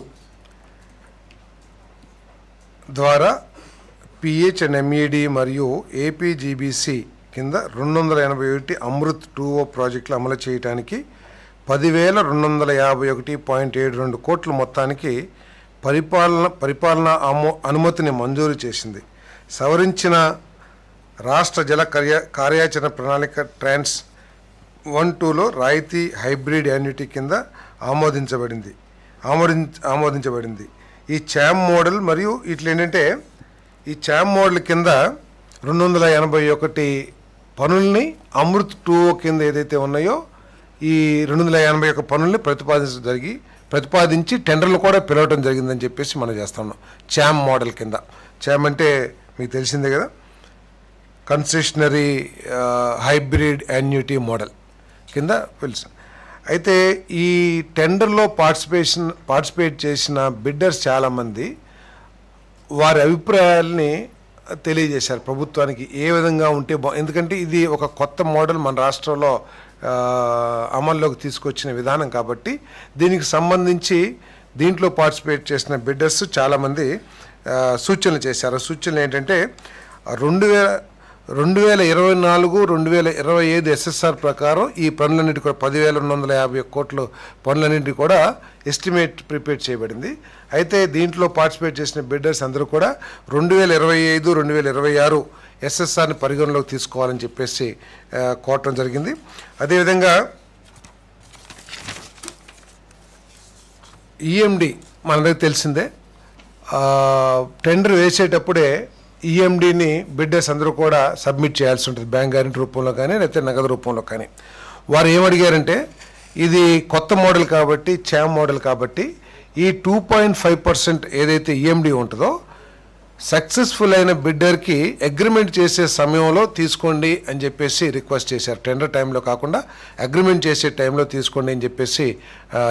ద్వారా PH అండ్ MED మరియు APGBC కింద 281 అమృత్ 2O ప్రాజెక్టులు అమలు చేయడానికి 10,251.72 కోట్ల మొత్తానికి పరిపాలన అనుమతిని మంజూరు చేసింది. సవరించిన రాష్ట్ర జల కార్యాచరణ ప్రణాళిక ట్రాన్స్ 1-2లో రాయితీ హైబ్రిడ్ యాన్యుటీ కింద ఆమోదించబడింది. ఈ ఛామ్ మోడల్ మరియు ఇట్లా ఏంటంటే ఈ ఛామ్ మోడల్ కింద 281 పనుల్ని అమృత్ 2O కింద ఏదైతే ఉన్నాయో ఈ 281 పనుల్ని ప్రతిపాదించి టెండర్లు కూడా పిలవటం జరిగిందని చెప్పేసి మనం చేస్తున్నాం. ఛామ్ మోడల్ కింద. ఛామ్ అంటే మీకు తెలిసిందే కదా, కన్సెషనరీ హైబ్రిడ్ యాన్యుటీ మోడల్ కింద పిలుసు. అయితే ఈ టెండర్లో పార్టిసిపేట్ చేసిన బిడ్డర్స్ చాలామంది వారి అభిప్రాయాల్ని తెలియజేశారు ప్రభుత్వానికి. ఏ విధంగా ఉంటే ఎందుకంటే ఇది ఒక కొత్త మోడల్ మన రాష్ట్రంలో అమల్లోకి తీసుకొచ్చిన విధానం కాబట్టి దీనికి సంబంధించి దీంట్లో పార్టిసిపేట్ చేసిన బిడ్డర్స్ చాలామంది సూచనలు చేశారు. సూచనలు ఏంటంటే 2024-2025 SSR ప్రకారం ఈ పనులన్నింటి కూడా 10,251 కోట్ల పనులన్నింటి కూడా ఎస్టిమేట్ ప్రిపేర్ చేయబడింది. అయితే దీంట్లో పార్టిసిపేట్ చేసిన బిడ్డర్స్ అందరూ కూడా 2025-2026 SSRని పరిగణలోకి తీసుకోవాలని చెప్పేసి కోరటం జరిగింది. అదేవిధంగా EMD మనందరికీ తెలిసిందే, టెండర్ వేసేటప్పుడే EMDని బిడ్డర్స్ అందరూ కూడా సబ్మిట్ చేయాల్సి ఉంటుంది, బ్యాంక్ గ్యారెంటీ రూపంలో కానీ లేకపోతే నగదు రూపంలో కానీ. వారు ఏమడిగారంటే ఇది కొత్త మోడల్ కాబట్టి, ఛామ్ మోడల్ కాబట్టి ఈ 2.5% ఏదైతే EMD ఉంటుందో సక్సెస్ఫుల్ అయిన బిడ్డర్కి అగ్రిమెంట్ చేసే సమయంలో తీసుకోండి అని చెప్పేసి రిక్వెస్ట్ చేశారు. టెండర్ టైంలో కాకుండా అగ్రిమెంట్ చేసే టైంలో తీసుకోండి అని చెప్పేసి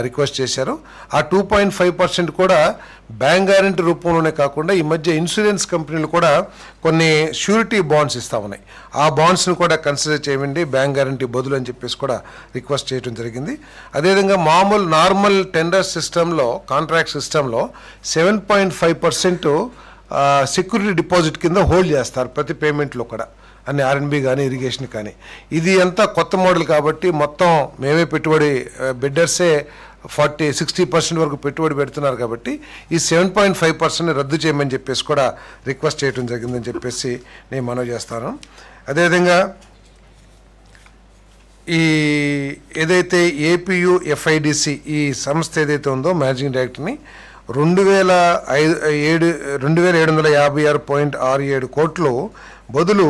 రిక్వెస్ట్ చేశారు. ఆ 2.5% కూడా బ్యాంక్ గ్యారెంటీ రూపంలోనే కాకుండా ఈ మధ్య ఇన్సూరెన్స్ కంపెనీలు కూడా కొన్ని షూరిటీ బాండ్స్ ఇస్తూ ఉన్నాయి. ఆ బాండ్స్ని కూడా కన్సిడర్ చేయండి బ్యాంక్ గ్యారెంటీ బదులు అని చెప్పేసి కూడా రిక్వెస్ట్ చేయడం జరిగింది. అదేవిధంగా నార్మల్ టెండర్ సిస్టంలో, కాంట్రాక్ట్ సిస్టంలో 7.5% సెక్యూరిటీ డిపాజిట్ కింద హోల్డ్ చేస్తారు ప్రతి పేమెంట్లో కూడా, అన్ని R&B కానీ ఇరిగేషన్ కానీ. ఇది అంతా కొత్త మోడల్ కాబట్టి మొత్తం మేమే పెట్టుబడి, బిడ్డర్సే 40-60% వరకు పెట్టుబడి పెడుతున్నారు కాబట్టి ఈ 7.5% రద్దు చేయమని చెప్పేసి కూడా రిక్వెస్ట్ చేయడం జరిగిందని చెప్పేసి నేను మనవి చేస్తాను. అదేవిధంగా ఈ ఏదైతే APUFIDC ఈ సంస్థ ఏదైతే ఉందో మేనేజింగ్ డైరెక్టర్ని 2,756.67 కోట్లు బదులు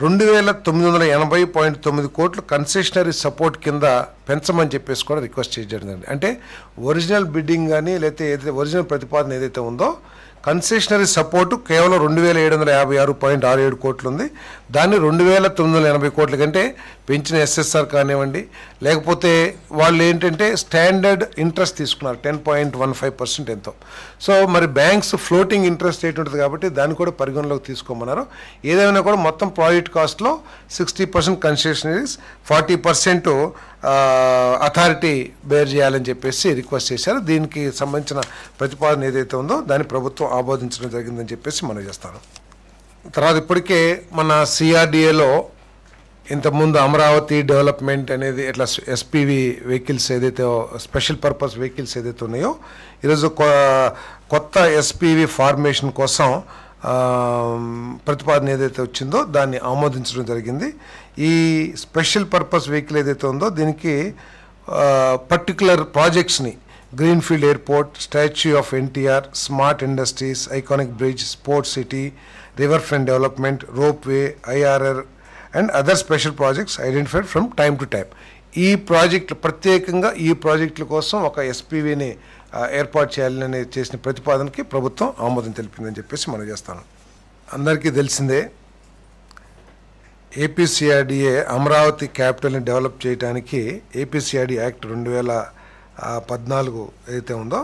2980.9 కోట్లు కన్సెషనరీ సపోర్ట్ కింద పెంచమని చెప్పేసి కూడా రిక్వెస్ట్ చేయడం. అంటే ఒరిజినల్ బిడ్డింగ్ కానీ లేకపోతే ఏదైతే ఒరిజినల్ ప్రతిపాదన ఏదైతే ఉందో కన్సెషనరీ సపోర్టు కేవలం 2756.67 కోట్లు ఉంది. దాన్ని 2980 కోట్ల కంటే పెంచిన ఎస్ఎస్ఆర్ కానివ్వండి, లేకపోతే వాళ్ళు ఏంటంటే స్టాండర్డ్ ఇంట్రెస్ట్ తీసుకున్నారు 10.15% ఎంతో. సో మరి బ్యాంక్స్ ఫ్లోటింగ్ ఇంట్రెస్ట్ రేట్ ఉంటుంది కాబట్టి దాన్ని కూడా పరిగణలోకి తీసుకోమన్నారు. ఏదైనా కూడా మొత్తం ప్రాజెక్ట్ కాస్ట్లో 60% కన్సెషనరీస్, 40% అథారిటీ బేర్ చేయాలని చెప్పేసి రిక్వెస్ట్ చేశారు. దీనికి సంబంధించిన ప్రతిపాదన ఏదైతే ఉందో దాన్ని ప్రభుత్వం ఆమోదించడం జరిగిందని చెప్పేసి మనం చేస్తాను. తర్వాత ఇప్పటికే మన సిఆర్డిఏలో ఇంతకుముందు అమరావతి డెవలప్మెంట్ అనేది ఇట్లా ఎస్పీవి వెహికల్స్ ఏదైతే స్పెషల్ పర్పస్ వెహికల్స్ ఏదైతే ఉన్నాయో ఈరోజు కొత్త ఎస్పీవి ఫార్మేషన్ కోసం ప్రతిపాదన ఏదైతే వచ్చిందో దాన్ని ఆమోదించడం జరిగింది. ఈ స్పెషల్ పర్పస్ వెహికల్ ఏదైతే ఉందో దీనికి పర్టికులర్ ప్రాజెక్ట్స్ని greenfield airport, statue of NTR, smart industries, iconic bridge, sports city, river front development, ropeway, IRR and other special projects identified from time to time. ఈ ప్రాజెక్టులు ప్రత్యేకంగా ఈ ప్రాజెక్టుల కోసం ఒక ఎస్పీవీని ఏర్పాటు చేయాలని చేసిన ప్రతిపాదనకి ప్రభుత్వం ఆమోదం తెలిపిందని చెప్పేసి మనం చేస్తాను. అందరికీ తెలిసిందే ఏపీసీఆర్డీఏ అమరావతి క్యాపిటల్ని డెవలప్ చేయడానికి ఏపీసీఆర్డీ యాక్ట్ 2014 ఏదైతే ఉందో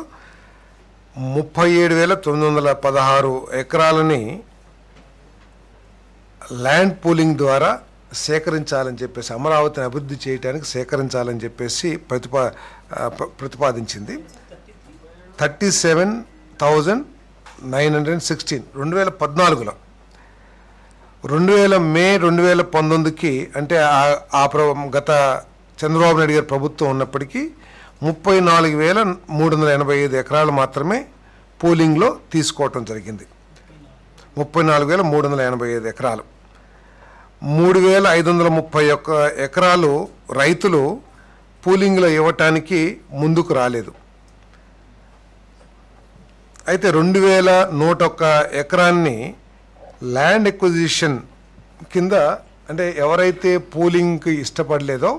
37,916 ఎకరాలని ల్యాండ్ పూలింగ్ ద్వారా సేకరించాలని చెప్పేసి అమరావతిని అభివృద్ధి చేయడానికి సేకరించాలని చెప్పేసి ప్రతిపాదించింది. 37,916 2014లో. మే 2019కి అంటే గత చంద్రబాబు నాయుడు గారి ప్రభుత్వం ఉన్నప్పటికీ 34,385 ఎకరాలు మాత్రమే పూలింగ్లో తీసుకోవటం జరిగింది. 34,385 ఎకరాలు. 3,531 ఎకరాలు రైతులు పూలింగ్లో ఇవ్వటానికి ముందుకు రాలేదు. అయితే 2,101 ఎకరాన్ని ల్యాండ్ ఎక్విజిషన్ కింద అంటే ఎవరైతే పూలింగ్కి ఇష్టపడలేదో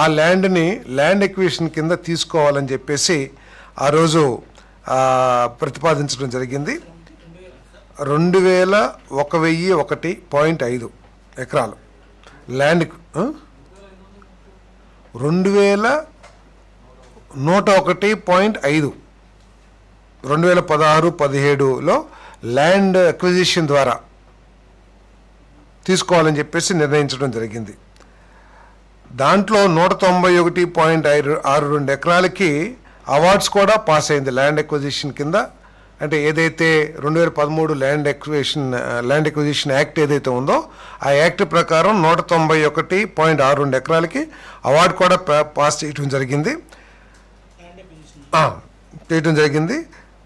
ఆ ల్యాండ్ని ల్యాండ్ ఎక్విజిషన్ కింద తీసుకోవాలని చెప్పేసి ఆ రోజు ప్రతిపాదించడం జరిగింది. 2,101.5 ఎకరాలు ల్యాండ్ 2,101.5 2016-17లో ల్యాండ్ అక్విజిషన్ ద్వారా తీసుకోవాలని చెప్పేసి నిర్ణయించడం జరిగింది. దాంట్లో 191.62 ఎకరాలకి అవార్డ్స్ కూడా పాస్ అయింది ల్యాండ్ ఎక్విజిషన్ కింద. అంటే ఏదైతే 2013 ల్యాండ్ ఎక్విజిషన్ యాక్ట్ ఏదైతే ఉందో ఆ యాక్ట్ ప్రకారం 191.62 ఎకరాలకి అవార్డు కూడా పాస్ చేయడం జరిగింది.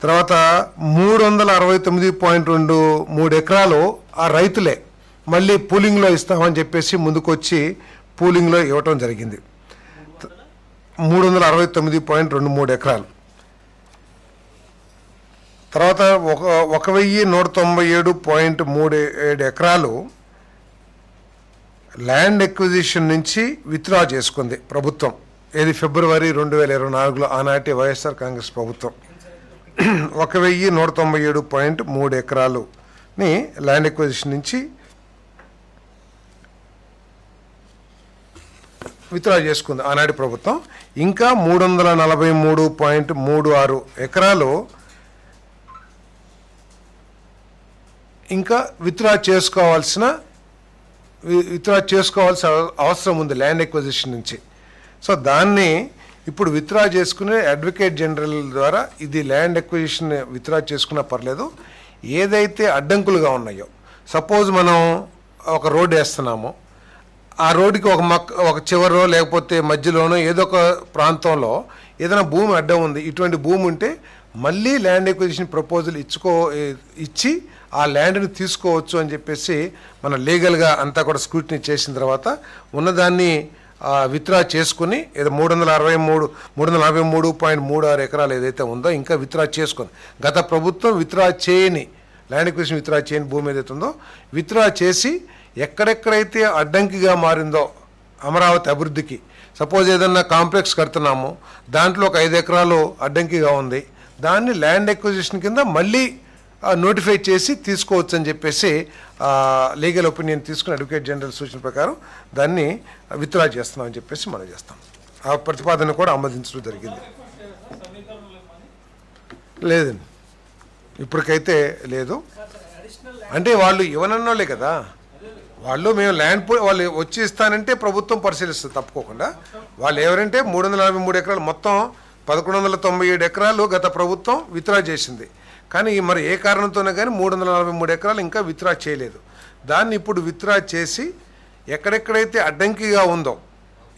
తర్వాత 369.23 ఎకరాలు ఆ రైతులే మళ్ళీ పూలింగ్లో ఇస్తామని చెప్పేసి ముందుకొచ్చి పూలింగ్లో ఇవ్వటం జరిగింది. 369.23 ఎకరాలు. తర్వాత 1,197.37 ఎకరాలు ల్యాండ్ ఎక్విజిషన్ నుంచి విత్డ్రా చేసుకుంది ప్రభుత్వం. ఏది ఫిబ్రవరి 2024లో ఆనాటి వైఎస్ఆర్ కాంగ్రెస్ ప్రభుత్వం 1,197.3 ఎకరాలుని ల్యాండ్ ఎక్విజిషన్ నుంచి విత్డ్రా చేసుకుంది ఆనాటి ప్రభుత్వం. ఇంకా 343.36 ఎకరాలు ఇంకా విత్డ్రా చేసుకోవాల్సిన అవసరం ఉంది ల్యాండ్ ఎక్విజిషన్ నుంచి. సో దాన్ని ఇప్పుడు విత్డ్రా చేసుకునే అడ్వకేట్ జనరల్ ద్వారా ఇది ల్యాండ్ ఎక్విజిషన్ విత్డ్రా చేసుకున్నా పర్లేదు. ఏదైతే అడ్డంకులుగా ఉన్నాయో, సపోజ్ మనం ఒక రోడ్డు వేస్తున్నాము, ఆ రోడ్డుకి ఒక చివరో లేకపోతే మధ్యలోనో ఏదో ఒక ప్రాంతంలో ఏదైనా భూమి అడ్డం ఉంది, ఇటువంటి భూమి ఉంటే మళ్ళీ ల్యాండ్ ఎక్విజిషన్ ప్రపోజల్ ఇచ్చి ఆ ల్యాండ్ని తీసుకోవచ్చు అని చెప్పేసి మన లీగల్గా అంతా కూడా స్క్రూటినీ చేసిన తర్వాత ఉన్నదాన్ని విత్డ్రా చేసుకుని ఏదో 343.36 ఎకరాలు ఏదైతే ఉందో ఇంకా విత్డ్రా చేసుకుంది. గత ప్రభుత్వం విత్డ్రా చేయని ల్యాండ్ ఎక్విజిషన్ విత్డ్రా చేయని భూమి ఏదైతే ఉందో విత్డ్రా చేసి ఎక్కడెక్కడైతే అడ్డంకిగా మారిందో అమరావతి అభివృద్ధికి, సపోజ్ ఏదన్నా కాంప్లెక్స్ కడుతున్నాము, దాంట్లో ఒక 5 ఎకరాలు అడ్డంకిగా ఉంది, దాన్ని ల్యాండ్ ఎక్విజిషన్ కింద మళ్ళీ నోటిఫై చేసి తీసుకోవచ్చు అని చెప్పేసి లీగల్ ఒపీనియన్ తీసుకుని అడ్వకేట్ జనరల్ సూచన ప్రకారం దాన్ని విత్డ్రా చేస్తున్నామని చెప్పేసి మనం చేస్తాం. ఆ ప్రతిపాదన కూడా ఆమోదించడం జరిగింది. లేదండి, ఇప్పటికైతే లేదు. అంటే వాళ్ళు ఇవ్వనన్నోళ్ళే కదా, వాళ్ళు మేము ల్యాండ్ వాళ్ళు వచ్చి ఇస్తానంటే ప్రభుత్వం పరిశీలిస్తుంది తప్పుకోకుండా. వాళ్ళు ఎవరంటే 343 ఎకరాలు, మొత్తం 1197 ఎకరాలు గత ప్రభుత్వం విత్డ్రా చేసింది. కానీ మరి ఏ కారణంతోనే కానీ 343 ఎకరాలు ఇంకా విత్డ్రా చేయలేదు. దాన్ని ఇప్పుడు విత్డ్రా చేసి ఎక్కడెక్కడైతే అడ్డంకిగా ఉందో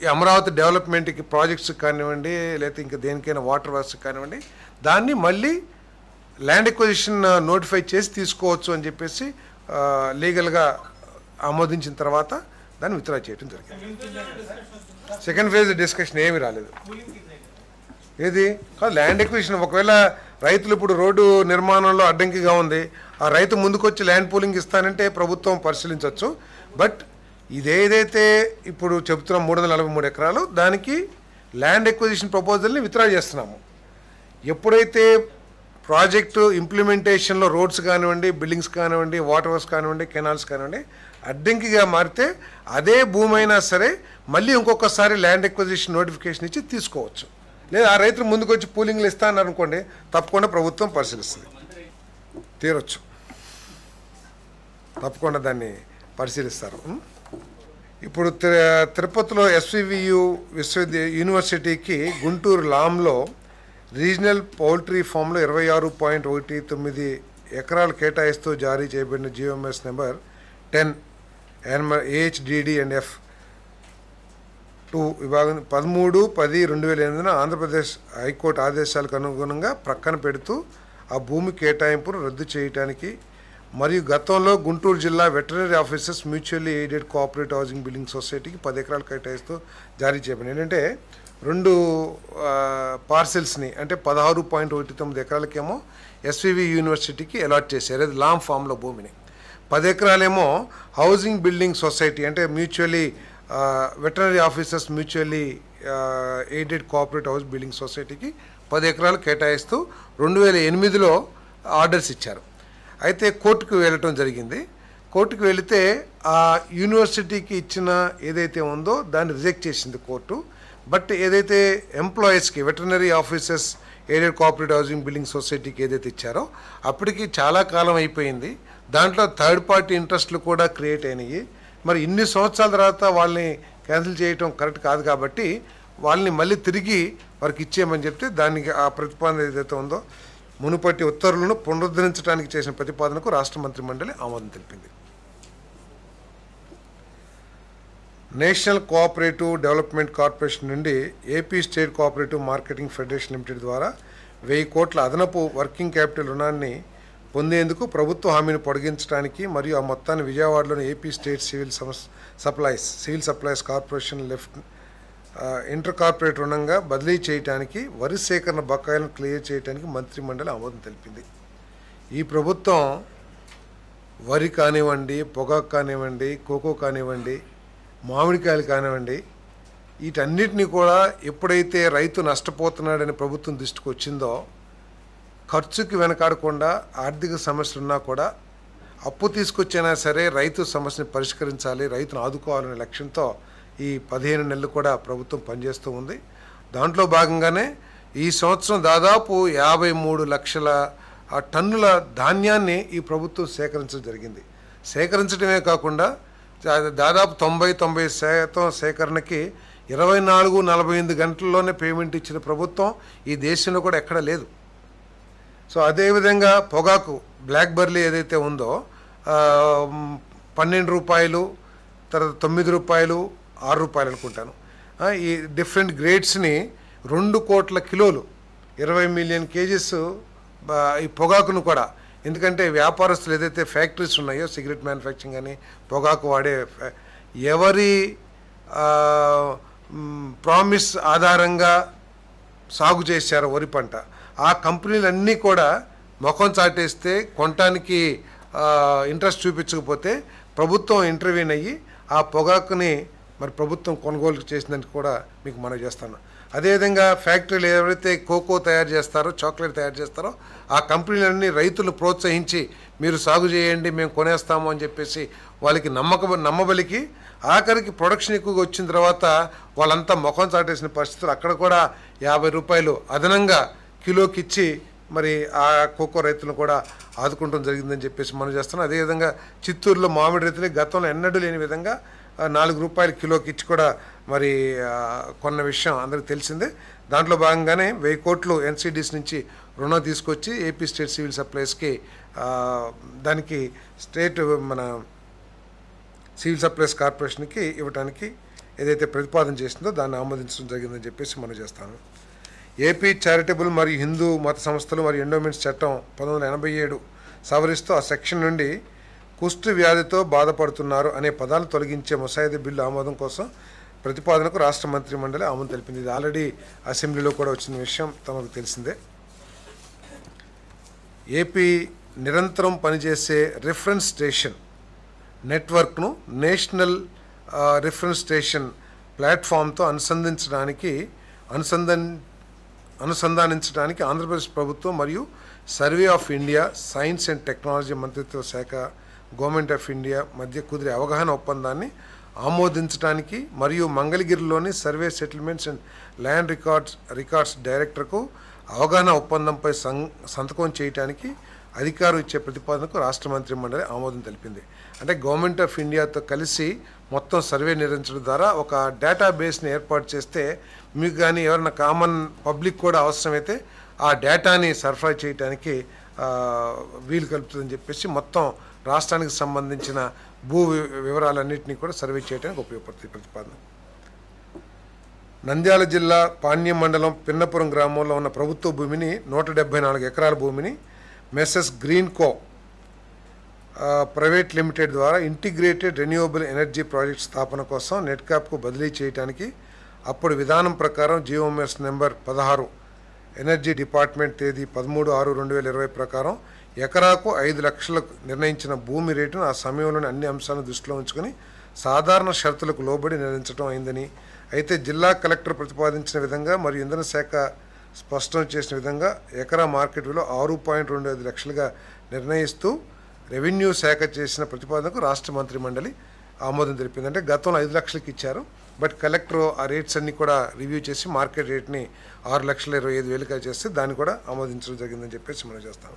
ఈ అమరావతి డెవలప్మెంట్కి ప్రాజెక్ట్స్ కానివ్వండి, లేకపోతే ఇంకా దేనికైనా వాటర్ వర్క్స్ కానివ్వండి, దాన్ని మళ్ళీ ల్యాండ్ ఎక్విజిషన్ నోటిఫై చేసి తీసుకోవచ్చు అని చెప్పేసి లీగల్గా ఆమోదించిన తర్వాత దాన్ని విత్డ్రా చేయడం జరిగింది. సెకండ్ ఫేజ్ డిస్కషన్ ఏమీ రాలేదు. ఏది కాదు ల్యాండ్ ఎక్విజిషన్. ఒకవేళ రైతులు ఇప్పుడు రోడ్డు నిర్మాణంలో అడ్డంకిగా ఉంది, ఆ రైతు ముందుకొచ్చి ల్యాండ్ పూలింగ్ ఇస్తానంటే ప్రభుత్వం పరిశీలించవచ్చు. బట్ ఇదేదైతే ఇప్పుడు చెబుతున్నాం 343 ఎకరాలు, దానికి ల్యాండ్ ఎక్విజిషన్ ప్రపోజల్ని విత్డ్రా చేస్తున్నాము. ఎప్పుడైతే ప్రాజెక్టు ఇంప్లిమెంటేషన్లో రోడ్స్ కానివ్వండి, బిల్డింగ్స్ కానివ్వండి, వాటర్ వర్క్స్ కానివ్వండి, కెనాల్స్ కానివ్వండి అడ్డంకిగా మారితే అదే భూమి అయినా సరే మళ్ళీ ఇంకొకసారి ల్యాండ్ ఎక్విజిషన్ నోటిఫికేషన్ ఇచ్చి తీసుకోవచ్చు. లేదా ఆ రైతులు ముందుకు వచ్చి పూలింగ్లు ఇస్తానన్నారు అనుకోండి, తప్పకుండా ప్రభుత్వం పరిశీలిస్తుంది. తీరొచ్చు, తప్పకుండా దాన్ని పరిశీలిస్తారు. ఇప్పుడు తిరుపతిలో ఎస్వివియు యూనివర్సిటీకి గుంటూరు లాంలో రీజనల్ పౌల్ట్రీ ఫామ్లో 26.19 ఎకరాలు కేటాయిస్తూ జారీ చేయబడిన GOMs number 10 AHDD and F 2 విభాగం 13/10/2008 ఆంధ్రప్రదేశ్ హైకోర్టు ఆదేశాలకు అనుగుణంగా ప్రక్కన పెడుతూ ఆ భూమి కేటాయింపును రద్దు చేయడానికి మరియు గతంలో గుంటూరు జిల్లా veterinary officers mutually aided cooperative housing building సొసైటీకి 10 ఎకరాలు కేటాయిస్తూ జారీ చేయబడింది. ఏంటంటే 2 పార్సెల్స్ని అంటే 16.19 ఎకరాలకేమో ఎస్వివి యూనివర్సిటీకి అలాట్ చేశారు, అది లాంగ్ ఫామ్లో భూమిని. 10 ఎకరాలేమో హౌసింగ్ బిల్డింగ్ సొసైటీ అంటే mutually veterinary officers mutually aided cooperative house building సొసైటీకి 10 ఎకరాలు కేటాయిస్తూ 2008లో ఆర్డర్స్ ఇచ్చారు. అయితే కోర్టుకు వెళ్ళటం జరిగింది. కోర్టుకు వెళితే ఆ యూనివర్సిటీకి ఇచ్చిన ఏదైతే ఉందో దాన్ని రిజెక్ట్ చేసింది కోర్టు. బట్ ఏదైతే ఎంప్లాయీస్కి veterinary officers aided cooperative housing building సొసైటీకి ఏదైతే ఇచ్చారో అప్పటికి చాలా కాలం అయిపోయింది. దాంట్లో థర్డ్ పార్టీ ఇంట్రెస్ట్లు కూడా క్రియేట్ అయినాయి. మరి ఇన్ని సంవత్సరాల తర్వాత వాళ్ళని క్యాన్సిల్ చేయటం కరెక్ట్ కాదు కాబట్టి వాళ్ళని మళ్ళీ తిరిగి వారికి ఇచ్చేయమని చెప్తే దానికి ఆ ప్రతిపాదన ఏదైతే ఉందో మునుపటి ఉత్తర్వులను పునరుద్ధరించడానికి చేసిన ప్రతిపాదనకు రాష్ట్ర మంత్రి మండలి ఆమోదం తెలిపింది. నేషనల్ కోఆపరేటివ్ డెవలప్మెంట్ కార్పొరేషన్ నుండి AP state cooperative marketing federation limited ద్వారా 1000 కోట్ల అదనపు వర్కింగ్ క్యాపిటల్ రుణాన్ని పొందేందుకు ప్రభుత్వ హామీని పొడిగించడానికి మరియు ఆ మొత్తాన్ని విజయవాడలోని AP state civil supplies corporation inter corporate రుణంగా బదిలీ చేయడానికి వరి సేకరణ బకాయిలను క్లియర్ చేయడానికి మంత్రి మండలి ఆమోదం తెలిపింది. ఈ ప్రభుత్వం వరి కానివ్వండి, పొగాకు కానివ్వండి, కోకో కానివ్వండి, మామిడికాయలు కానివ్వండి, వీటన్నిటినీ కూడా ఎప్పుడైతే రైతు నష్టపోతున్నాడని ప్రభుత్వం దృష్టికి వచ్చిందో ఖర్చుకి వెనకాడకుండా ఆర్థిక సమస్యలు ఉన్నా కూడా అప్పు తీసుకొచ్చైనా సరే రైతు సమస్యని పరిష్కరించాలి, రైతును ఆదుకోవాలనే లక్ష్యంతో ఈ 15 నెలలు కూడా ప్రభుత్వం పనిచేస్తూ ఉంది. దాంట్లో భాగంగానే ఈ సంవత్సరం దాదాపు 53 లక్షల టన్నుల ధాన్యాన్ని ఈ ప్రభుత్వం సేకరించడం జరిగింది. సేకరించడమే కాకుండా దాదాపు 90% సేకరణకి 24-48 గంటల్లోనే పేమెంట్ ఇచ్చిన ప్రభుత్వం ఈ దేశంలో కూడా ఎక్కడ లేదు. సో అదేవిధంగా పొగాకు బ్లాక్ బెర్రీ ఏదైతే ఉందో 12 రూపాయలు, తర్వాత 9 రూపాయలు, 6 రూపాయలు అనుకుంటాను. ఈ డిఫరెంట్ గ్రేడ్స్ని 2 కోట్ల కిలోలు 20 మిలియన్ కేజీస్ ఈ పొగాకును కూడా, ఎందుకంటే వ్యాపారస్తులు ఏదైతే ఫ్యాక్టరీస్ ఉన్నాయో సిగరెట్ మ్యానుఫ్యాక్చరింగ్ అని పొగాకు వాడే ఎవరి ప్రామిస్ ఆధారంగా సాగు చేశారో వరి పంట, ఆ కంపెనీలన్నీ కూడా ముఖం చాటేస్తే కొనటానికి ఇంట్రెస్ట్ చూపించకపోతే ప్రభుత్వం ఇంటర్వ్యూన్ అయ్యి ఆ పొగాకుని మరి ప్రభుత్వం కొనుగోలు చేసిందని కూడా మీకు మనవి చేస్తాను. అదేవిధంగా ఫ్యాక్టరీలు ఎవరైతే కోకో తయారు చేస్తారో, చాక్లెట్ తయారు చేస్తారో ఆ కంపెనీలన్నీ రైతులు ప్రోత్సహించి మీరు సాగు చేయండి మేము కొనేస్తాము అని చెప్పేసి వాళ్ళకి నమ్మబలికి ఆఖరికి ప్రొడక్షన్ ఎక్కువగా వచ్చిన తర్వాత వాళ్ళంతా ముఖం చాటేసిన పరిస్థితులు. అక్కడ కూడా 50 రూపాయలు అదనంగా కిలోకి ఇచ్చి మరి ఆ కోకో రైతులను కూడా ఆదుకుంటం జరిగిందని చెప్పేసి మనం చేస్తున్నాం. అదేవిధంగా చిత్తూరులో మామిడి రైతులు గతంలో ఎన్నడూ లేని విధంగా 4 రూపాయలు కిలోకి ఇచ్చి కూడా మరి కొన్న విషయం అందరికీ తెలిసిందే. దాంట్లో భాగంగానే 1000 కోట్లు ఎన్సీడీస్ నుంచి రుణం తీసుకొచ్చి ఏపీ స్టేట్ సివిల్ సప్లైస్కి దానికి స్టేట్ మన సివిల్ సప్లైస్ కార్పొరేషన్కి ఇవ్వడానికి ఏదైతే ప్రతిపాదన చేసిందో దాన్ని ఆమోదించడం జరిగిందని చెప్పేసి మనం చేస్తాను. ఏపీ చారిటబుల్ మరియు హిందూ మత సంస్థలు మరియు ఎండోమెంట్స్ చట్టం 1987 సవరిస్తూ ఆ సెక్షన్ నుండి కుష్టు వ్యాధితో బాధపడుతున్నారు అనే పదాలు తొలగించే ముసాయిదా బిల్లు ఆమోదం కోసం ప్రతిపాదనకు రాష్ట్ర మంత్రి మండలి ఆమోదం తెలిపింది. ఇది ఆల్రెడీ అసెంబ్లీలో కూడా వచ్చిన విషయం తమకు తెలిసిందే. ఏపీ నిరంతరం పనిచేసే రిఫరెన్స్ స్టేషన్ నెట్వర్క్ను నేషనల్ రిఫరెన్స్ స్టేషన్ ప్లాట్ఫామ్తో అనుసంధానించడానికి ఆంధ్రప్రదేశ్ ప్రభుత్వం మరియు survey of India science and technology మంత్రిత్వ శాఖ గవర్నమెంట్ ఆఫ్ ఇండియా మధ్య కుదిరే అవగాహన ఒప్పందాన్ని ఆమోదించడానికి మరియు మంగళగిరిలోని survey settlements and land records డైరెక్టర్కు అవగాహన ఒప్పందంపై సంతకం చేయడానికి అధికారం ఇచ్చే ప్రతిపాదనకు రాష్ట్ర మంత్రి మండలి ఆమోదం తెలిపింది. అంటే గవర్నమెంట్ ఆఫ్ ఇండియాతో కలిసి మొత్తం సర్వే నిర్వహించడం ద్వారా ఒక డేటాబేస్ని ఏర్పాటు చేస్తే మీకు కానీ ఎవరైనా కామన్ పబ్లిక్ కూడా అవసరమైతే ఆ డేటాని సరఫరా చేయడానికి వీలు కలుపుతుందని చెప్పేసి మొత్తం రాష్ట్రానికి సంబంధించిన భూ వివరాలన్నింటినీ కూడా సర్వే చేయడానికి ఉపయోగపడుతుంది ప్రతిపాదన. నంద్యాల జిల్లా పాణ్యం మండలం పిన్నపురం గ్రామంలో ఉన్న ప్రభుత్వ భూమిని 174 ఎకరాల భూమిని మెస్సెస్ గ్రీన్ కో ప్రైవేట్ లిమిటెడ్ ద్వారా ఇంటిగ్రేటెడ్ రెన్యూవబుల్ ఎనర్జీ ప్రాజెక్ట్ స్థాపన కోసం నెట్కాప్కు బదిలీ చేయడానికి అప్పుడు విధానం ప్రకారం జీఓఎంఎస్ నెంబర్ 16 ఎనర్జీ డిపార్ట్మెంట్ తేదీ 13/6/2020 ప్రకారం ఎకరాకు 5 లక్షలకు నిర్ణయించిన భూమి రేటును ఆ సమయంలోని అన్ని అంశాలను దృష్టిలో ఉంచుకొని సాధారణ షరతులకు లోబడి నిర్ణయించడం అయిందని, అయితే జిల్లా కలెక్టర్ ప్రతిపాదించిన విధంగా మరియు ఇంధన శాఖ స్పష్టం చేసిన విధంగా ఎకరా మార్కెట్ విలువ 6.25 లక్షలుగా నిర్ణయిస్తూ రెవెన్యూ శాఖ చేసిన ప్రతిపాదనకు రాష్ట్ర మంత్రి మండలి ఆమోదం తెలిపింది. అంటే గతంలో 5 లక్షలకి ఇచ్చారు, బట్ కలెక్టర్ ఆ రేట్స్ అన్నీ కూడా రివ్యూ చేసి మార్కెట్ రేట్ని 6,25,500 చేస్తే దాన్ని కూడా ఆమోదించడం జరిగిందని చెప్పేసి మనం చేస్తాం.